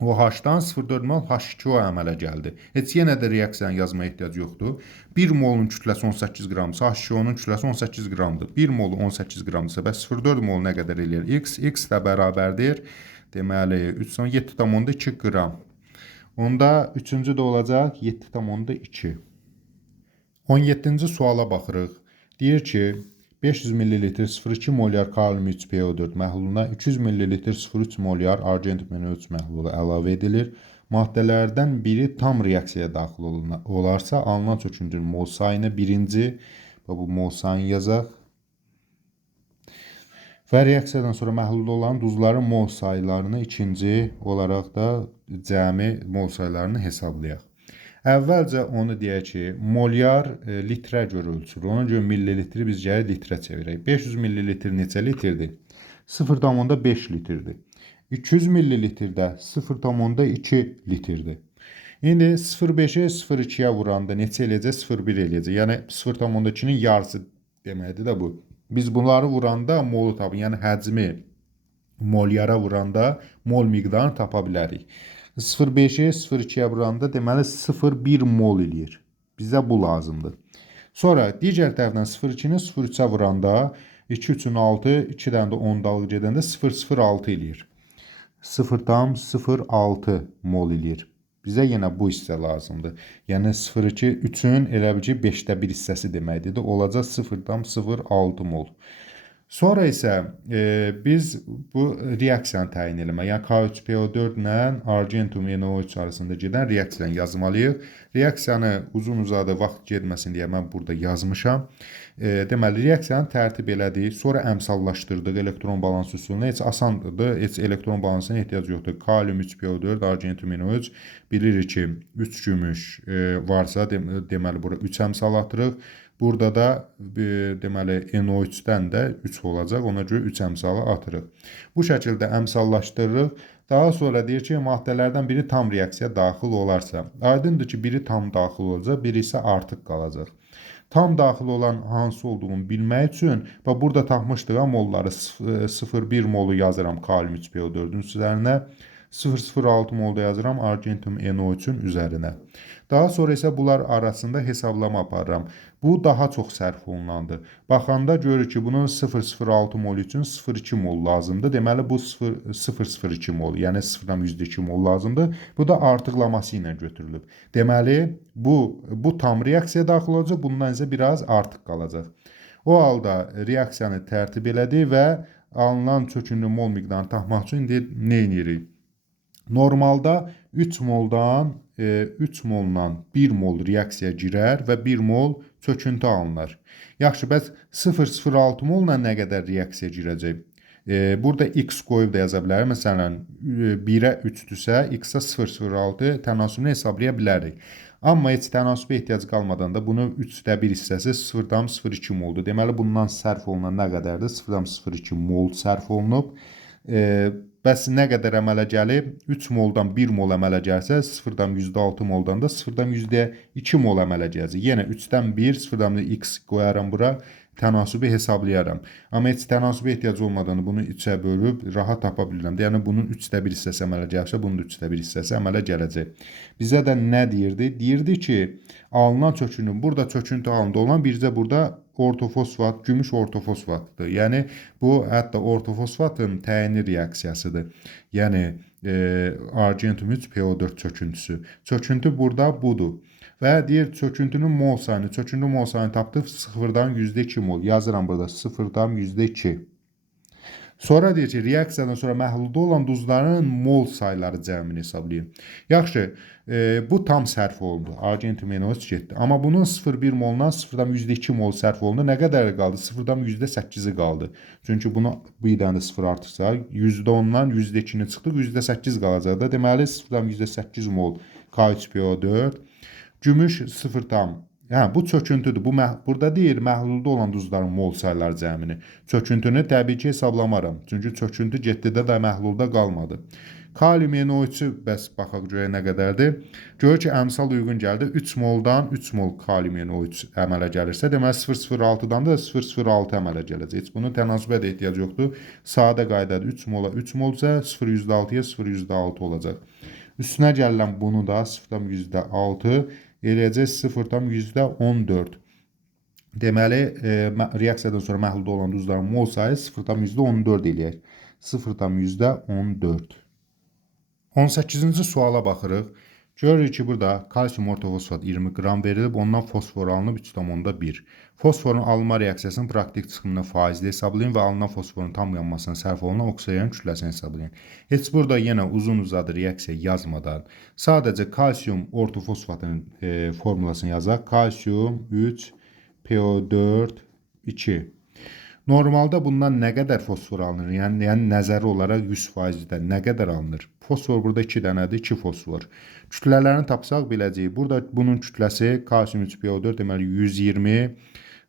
OH-dan 0,4 mol H2O əmələ gəldi. Heç yenə də reaksiyanı yazmaya ehtiyac yoxdur. 1 molun kütləsi 18 qramdırsa, H2O-nun kütləsi 18 qramdır. 1 molu 18 qramdırsa, bəs 0,4 mol nə qədər eləyir? X də bərabərdir. Deməli, 7,2 qram. Onda üçüncü də olacaq 7,2. 17-ci suala baxırıq. Deyir ki, 500 ml 0,2 molyar kalium 3PO4 məhluluna 200 ml 0,3 molyar argent MnO3 məhlulu əlavə edilir. maddələrdən biri tam reaksiyaya daxil olarsa, alınan çöküntünün mol sayını birinci və bu mol sayını yazaq. Və reaksiyadan sonra məhlulda olan duzların mol saylarını ikinci olaraq da cəmi mol saylarını hesablayaq. Əvvəlcə onu deyək ki, molyar litrə görə ölçülür. Ona görə millilitri biz gəlir litrə çevirək. 500 millilitr neçə litrdir? 0,5 litrdir. 200 millilitrdə 0,2 litrdir. İndi 0,5-i 0,2-yə vuranda neçə eləyəcək? 0,1 eləyəcək. Yəni 0,2-nin yarısı deməkdir də bu. Biz bunları vuranda molu tapın, yəni həcmi molyara vuranda mol miqdarını tapa bilərik. 0,5-i 0,2-yə vuranda deməli 0,1 mol eləyir. Bizə bu lazımdır. Sonra digər tərəfdən 0,2-ni 0,3-ə vuranda 2 3-ün 6, 2-dən də 10 dalıq gedəndə 0,06 eləyir. 0,06 mol eləyir. Bizə yenə bu hissə lazımdır. Yəni 0,2 3-ün elə bil ki 5də 1 hissəsi deməkdir. Olacaq 0,06 mol. Sonra isə biz bu reaksiyanı təyin eləmək, yəni K3PO4 ilə argentum NO3 arasında gedən reaksiyanı yazmalıyıq. Reaksiyanı uzun-uzadı vaxt getməsin deyə mən burada yazmışam. Deməli, reaksiyanı tərtib elədik, sonra əmsallaşdırdıq elektron balansı üsuluna. Heç asandır, heç elektron balansına ehtiyac yoxdur. Kalium 3PO4, argentum NO3, bilirik ki, 3 gümüş varsa, deməli, bura 3 əmsal atırıq. Burada da deməli NO3-dən də 3 olacaq. Ona görə 3 əmsalı atırıq. Bu şəkildə əmsallaşdırırıq. Daha sonra deyir ki, maddələrdən biri tam reaksiyaya daxil olarsa, aydındır ki, biri tam daxil olacaq, biri isə artıq qalacaq. Tam daxil olan hansı olduğunu bilmək üçün və burada tapmışdıq molları 0,1 molu yazıram kalium 3PO4-ün üzərinə, 0,06 molda yazıram argentum NO3-ün üzərinə. Daha sonra isə bunlar arasında hesablama aparıram. Bu daha çox sərf olunandır. Baxanda görür ki, bunun 0,06 mol üçün 0,2 mol lazımdır. Deməli, bu 0,02 mol, yəni 0,2 mol lazımdır. Bu da artıqlaması ilə götürülüb. Deməli, bu tam reaksiyaya daxil olacaq, bundan isə biraz artıq qalacaq. O halda reaksiyanı tərtib elədik və alınan çöküntünün mol miqdarını tapmaq üçün indi nə edirik? Normalda 3 moldan 3 molla 1 mol reaksiyaya girər və 1 mol çöküntü alınır. Yaxşı, bəs 0,06 molla nə qədər reaksiya girəcək? Burada x qoyub da yaza bilərik. Məsələn, 1-ə 3-dürsə, x-a 0,06 tənasübünü hesablaya bilərik. Amma heç tənasübə ehtiyac qalmadan da bunun 3də 1 hissəsi 0,02 moldur. Deməli, bundan sərf olunan nə qədərdir? 0,02 mol sərf olunub. Bəs nə qədər əmələ gəlib? 3 moldan 1 mol əmələ gəlsə, 0,6 moldan da 0,2 mol əmələ gələcək. Yenə 3-dən 1, 0,x qoyaram bura, tənasübü hesablayaram. Amma heç tənasübə ehtiyac olmadan bunu 3-ə bölüb rahat tapa bilirəm. Yəni, bunun 3də 1 hissəsi əmələ gəlsə, bunun da 3də 1 hissəsi əmələ gələcək. Bizə də nə deyirdi? Deyirdi ki, alınan çöküntü, burada çöküntü halında olan bircə burada ortofosfat, gümüş ortofosfatdır. Yəni, bu hətta ortofosfatın təyini reaksiyasıdır. Yəni, argentum 3PO4 çöküntüsü. Çöküntü burada budur. Və deyir, çöküntünün mol sayını, çöküntü mol sayını tapdıq 0,2 mol. Yazıram burada 0,2. Sonra deyir ki, reaksiyadan sonra məhlulda olan duzların mol sayları cəmini hesablayın. Yaxşı, bu tam sərf olundu. Argentum NO3 getdi. Amma bunun 0,1 molundan 0,2 mol sərf olundu. Nə qədər qaldı? 0,8-i qaldı. Çünki bunu bir dənə də 0 artırsa, %10-dan %2-ni çıxdıq, %8 qalacaq da. Deməli, 0,8 mol K3PO4. Gümüş 0 tam. Hə, bu çöküntüdür. Bu burada deyir məhlulda olan duzların mol sayları cəmini. Çöküntünü təbii ki hesablamaram. Çünki çöküntü getdidə də məhlulda qalmadı. Kalium NO3-ü bəs baxaq görək nə qədərdir. Görür ki, əmsal uyğun gəldi. 3 moldan 3 mol kalium NO3 əmələ gəlirsə, deməli 0,06-dan da 0,06 əmələ gələcək. Heç bunun tənasübə də ehtiyac yoxdur. Sadə qaydadır. 3 mola 3 molsa 0,6-ya 0,6 olacaq. Üstünə gələn bunu da 0,6 eləyəcək 0,14. Deməli, reaksiyadan sonra məhlulda olan duzların mol sayı 0,14 eləyək. 0,14. 18-ci suala baxırıq. Görürük ki, burada kalsium ortofosfat 20 qram verilib, ondan fosfor alınıb 3,1. Fosforun alınma reaksiyasının praktik çıxımını faizli hesablayın və alınan fosforun tam yanmasına sərf olunan oksigen kütləsini hesablayın. Heç burada yenə uzun uzadı reaksiya yazmadan sadəcə kalsium ortofosfatının formulasını yazaq. Kalsium 3 PO4 2. Normalda bundan nə qədər fosfor alınır? Yəni nəzəri olaraq 100%-də nə qədər alınır? Fosfor burada 2 dənədir, 2 fosfor. Kütlələrini tapsaq biləcəyik. Burada bunun kütləsi kalsium 3PO4 deməli 120,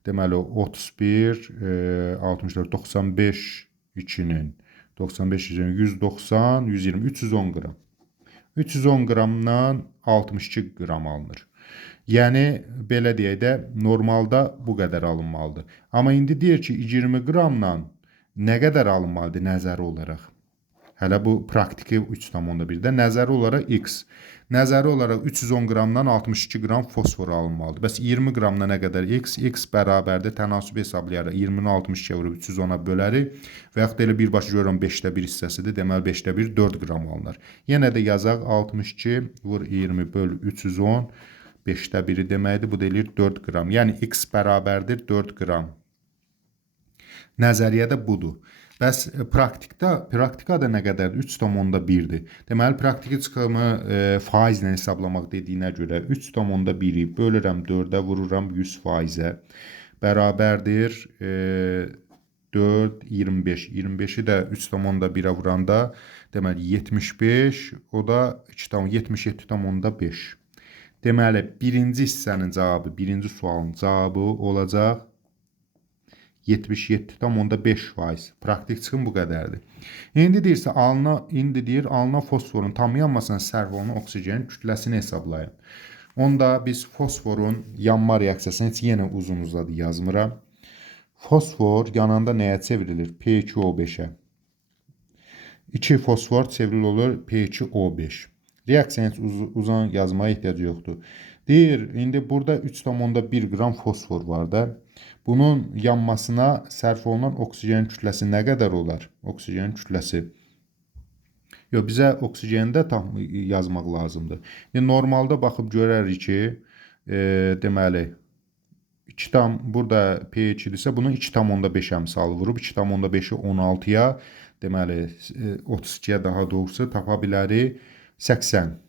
deməli 31, 64, 95 2-nin 95 190, 120, 310 qram. 310 qramdan 62 qram alınır. Yəni belə deyək də normalda bu qədər alınmalıdır. Amma indi deyir ki 20 qramla nə qədər alınmalıdır nəzəri olaraq? Hələ bu praktiki 3,1-də nəzəri olaraq x. Nəzəri olaraq 310 qramdan 62 qram fosfor alınmalıdır. Bəs 20 qramda nə qədər x? X bərabərdir. Tənasibi hesablayaraq 20-ni 62-yə vurub 310-a bölərik. Və yaxud elə birbaşa görürəm 5-də 1 hissəsidir. Deməli 5-də 1 4 qram alınır. Yenə də yazaq 62 vur 20 böl 310. 5-də 1-i deməkdir, bu deyilir 4 qram. Yəni x bərabərdir 4 qram. Nəzəriyyədə budur. Bəs praktikada nə qədərdir? 3,1-dir. Deməli, praktiki çıxımı faizlə hesablamaq dediyinə görə 3,1-i bölürəm 4-ə, vururam 100%-ə. Bərabərdir 4, 25. 25-i də 3,1-ə vuranda deməli 75, o da 77,5. Deməli, birinci hissənin cavabı, birinci sualın cavabı olacaq 77,5%. Praktik çıxım bu qədərdir. İndi deyirsə, alınan fosforun tam yanmasına sərf olunan oksigenin kütləsini hesablayın. Onda biz fosforun yanma reaksiyasını heç yenə uzun uzadı yazmıram. Fosfor yananda nəyə çevrilir? P2O5-ə. 2 fosfor çevril olur P2O5. Reaksiyanın heç uzun yazmaya ehtiyacı yoxdur. Deyir, indi burada 3,1 qram fosfor var da. Bunun yanmasına sərf olunan oksigenin kütləsi nə qədər olar? Oksigenin kütləsi. Yox, bizə oksigeni də tam yazmaq lazımdır. Normalda baxıb görərik ki, deməli, burada P2-dirsə, bunun 2,5 əmsalı vurub, 2,5-i 16-ya, deməli, 32-yə daha doğrusu tapa bilərik 80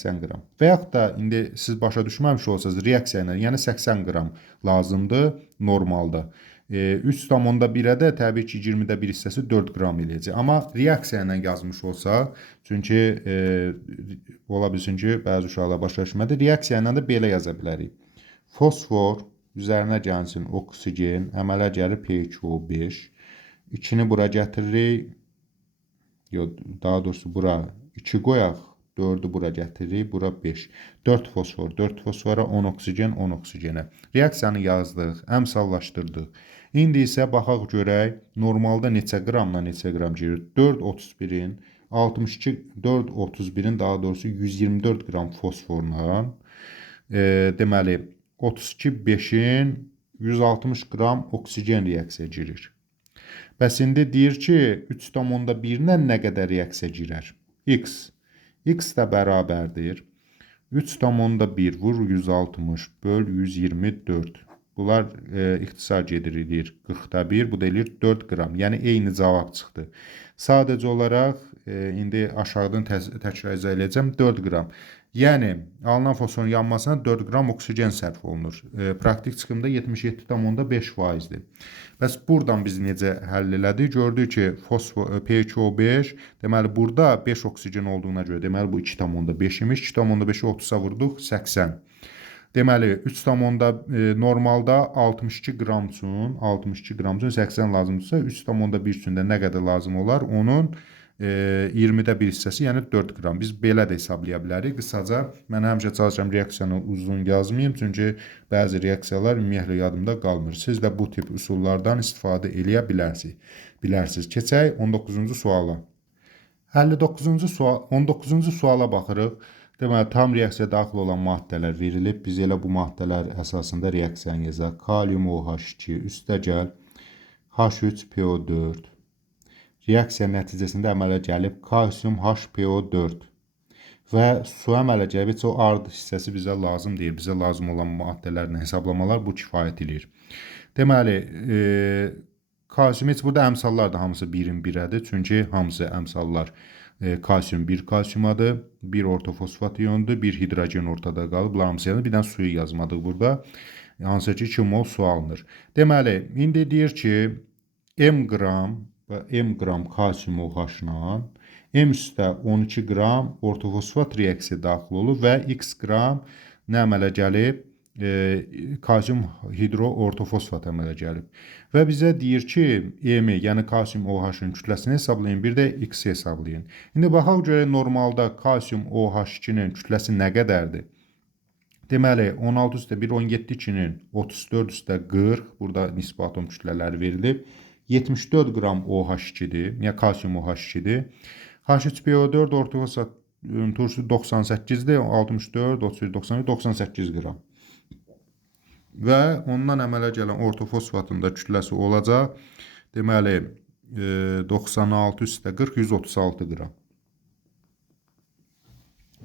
qram. Və yaxud da indi siz başa düşməmiş olsanız reaksiya ilə, yəni 80 qram lazımdır normalda. 3,1-ə də təbii ki 20-də 1 hissəsi 4 qram eləyəcək. Amma reaksiya ilə yazmış olsa, çünki ola bilsin ki bəzi uşaqlar başa düşmədi, reaksiya ilə də belə yaza bilərik. Fosfor üzərinə gəlsin oksigen, əmələ gəlir P2O5. 2-ni bura gətiririk. Yox, daha doğrusu bura 2 qoyaq. 4-ü bura gətiririk, bura 5. 4 fosfor, 4 fosfora 10 oksigen, 10 oksigenə. Reaksiyanı yazdıq, əmsallaşdırdıq. İndi isə baxaq görək, normalda neçə qramla neçə qram girir? 4,31-in, 4,31-in daha doğrusu 124 qram fosforla, deməli, 32,5-in 160 qram oksigen reaksiya girir. Bəs indi deyir ki, 3,1-lə nə qədər reaksiya girər? X. X də bərabərdir. 3,1 vur 160 böl 124. Bunlar ixtisar gedir 40-da 1, bu da eləyir 4 qram. Yəni eyni cavab çıxdı. Sadəcə olaraq indi aşağıdan təkrar edəcəm 4 qram. Yəni alınan fosforun yanmasına 4 qram oksigen sərf olunur. Praktik çıxımda 77,5%-dir. Bəs buradan biz necə həll elədik? Gördük ki, fosfor P2O5, deməli burada 5 oksigen olduğuna görə, deməli bu 2,5 imiş. 2,5-i 30-a vurduq 80. Deməli normalda 62 qram üçün 80 lazımdırsa 3,1 üçün də nə qədər lazım olar? Onun 20-də 1 hissəsi, yəni 4 qram. Biz belə də hesablaya bilərik. Qısaca, mən həmişə çalışıram reaksiyanı uzun yazmayayım, çünki bəzi reaksiyalar ümumiyyətlə yadımda qalmır. Siz də bu tip üsullardan istifadə eləyə bilərsiniz. Keçək 19-cu suala. 19-cu suala baxırıq. Deməli, tam reaksiya daxil olan maddələr verilib. Biz elə bu maddələr əsasında reaksiyanı yazaq. Kalium OH2 üstəgəl H3PO4. Reaksiya nəticəsində əmələ gəlib kalsium HPO4 və su əmələ gəlib heç o ard hissəsi bizə lazım deyil. Bizə lazım olan maddələrlə hesablamalar bu kifayət edir. Deməli, kalsium heç burada əmsallar da hamısı 1-in 1-ədir. Çünki hamısı əmsallar kalsium 1 kalsiumadır, 1 ortofosfat iondur, 1 hidrogen ortada qalıb. Bunlar hamısı yəni bir dənə suyu yazmadıq burada. Hansı ki 2 mol su alınır. Deməli, indi deyir ki, m qram və m qram kalsium OH-la m üstə 12 qram ortofosfat reaksiya daxil olur və x qram nə əmələ gəlib? Kalsium hidroortofosfat əmələ gəlib. Və bizə deyir ki, m-i, yəni kalsium OH-ın kütləsini hesablayın, bir də x hesablayın. İndi baxaq görə normalda kalsium OH2-nin kütləsi nə qədərdir? Deməli, 16 üstə 1, 17 2-nin 34 üstə 40, burada nisbi atom kütlələri verilib. 74 qram OH2-dir, yəni kalsium OH2-dir. H3PO4 ortofosfat turşusu 98-dir, 64, 31, 91, 98 qram. Və ondan əmələ gələn ortofosfatın da kütləsi olacaq. Deməli, 96 üstə 40, 136 qram.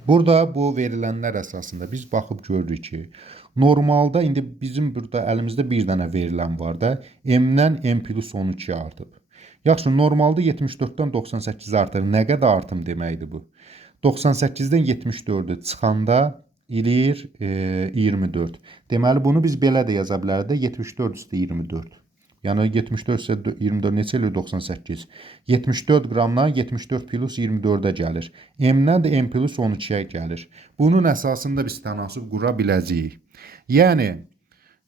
Burada bu verilənlər əsasında biz baxıb görürük ki, normalda indi bizim burada əlimizdə bir dənə verilən var da, m-dən m+12 artıb. Yaxşı, normalda 74-dən 98 artır. Nə qədər artım deməkdir bu? 98-dən 74-ü çıxanda eləyir 24. Deməli, bunu biz belə də yaza bilərdik, 74 üstə 24. Yəni 74 üstə 24 neçə eləyir? 98. 74 qramdan 74 plus 24-ə gəlir. M-dən də m plus 12-yə gəlir. Bunun əsasında biz tənasüb qura biləcəyik. Yəni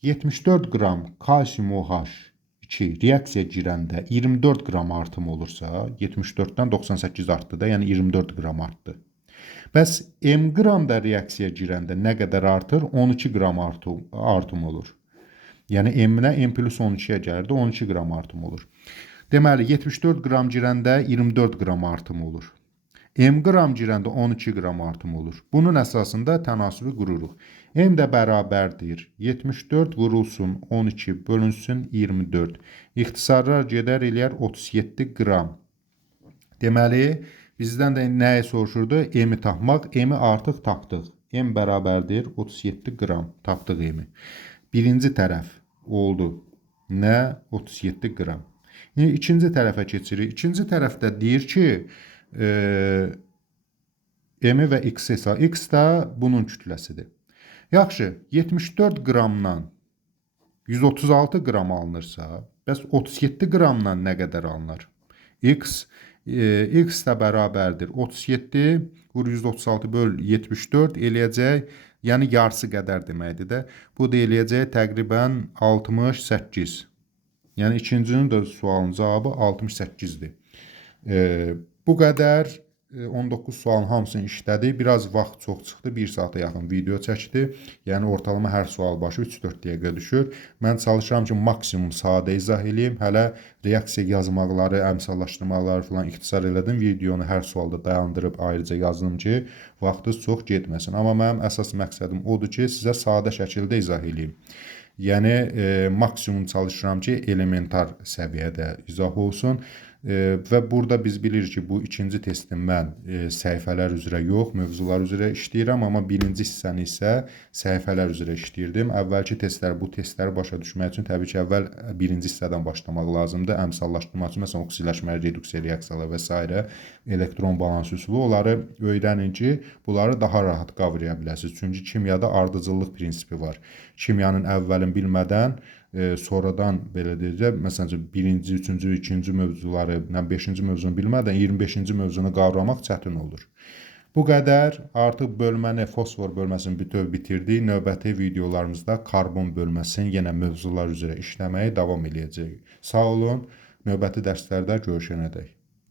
74 qram kalsium OH2 reaksiya girəndə 24 qram artım olursa, 74-dən 98 artdı da, yəni 24 qram artdı. Bəs m qramda reaksiya girəndə nə qədər artır? 12 qram artım olur. Yəni m-nə m plus 12-yə gəlirdi, 12 qram artım olur. Deməli, 74 qram girəndə 24 qram artım olur. M qram girəndə 12 qram artım olur. Bunun əsasında tənasübü qururuq. M də bərabərdir. 74 vurulsun 12 bölünsün 24. İxtisarlar gedər eləyər 37 qram. Deməli, bizdən də nəyə soruşurdu? M-i tapmaq. M-i artıq tapdıq. M bərabərdir 37 qram. Tapdıq M-i. Birinci tərəf oldu. Nə? 37 qram. İkinci tərəfə keçirik. İkinci tərəfdə deyir ki, m və x hesab. X də bunun kütləsidir. Yaxşı, 74 qramdan 136 qram alınırsa, bəs 37 qramdan nə qədər alınır? X də bərabərdir 37 vur 136 böl 74 eləyəcək, yəni yarısı qədər deməkdir də. Bu da eləyəcək təqribən 68. Yəni ikincinin də sualın cavabı 68-dir. Bu qədər 19 sualın hamısını işlədi. Biraz vaxt çox çıxdı. 1 saata yaxın video çəkdi. Yəni ortalama hər sual başı 3-4 dəqiqə düşür. Mən çalışıram ki, maksimum sadə izah edeyim. Hələ reaksiya yazmaqları, əmsallaşdırmaları falan ixtisar elədim. Videonu hər sualda dayandırıb ayrıca yazdım ki, vaxtınız çox getməsin. Amma mənim əsas məqsədim odur ki, sizə sadə şəkildə izah edeyim. Yəni maksimum çalışıram ki, elementar səviyyədə izah olsun. Və burada biz bilirik ki, bu ikinci testin mən səhifələr üzrə yox, mövzular üzrə işləyirəm, amma birinci hissəni isə səhifələr üzrə işləyirdim. Əvvəlki testlər, bu testləri başa düşmək üçün təbii ki, əvvəl birinci hissədən başlamaq lazımdır. Əmsallaşdırmaq üçün, məsələn, oksidaşmə, reduksiya reaksiyalar və s. elektron balans üsulu, onları öyrənin ki, bunları daha rahat qavraya biləsiniz. Çünki kimyada ardıcıllıq prinsipi var. Kimyanın əvvəlin bilmədən, sonradan belə deyəcək, məsələn, birinci, üçüncü, ikinci mövzuları, 5-ci mövzunu bilmədən 25-ci mövzunu qavramaq çətin olur. Bu qədər. Artıq bölməni, fosfor bölməsini bütöv bitirdik. Növbəti videolarımızda karbon bölməsinin yenə mövzular üzrə işləməyə davam edəcəyik. Sağ olun. Növbəti dərslərdə görüşənədək.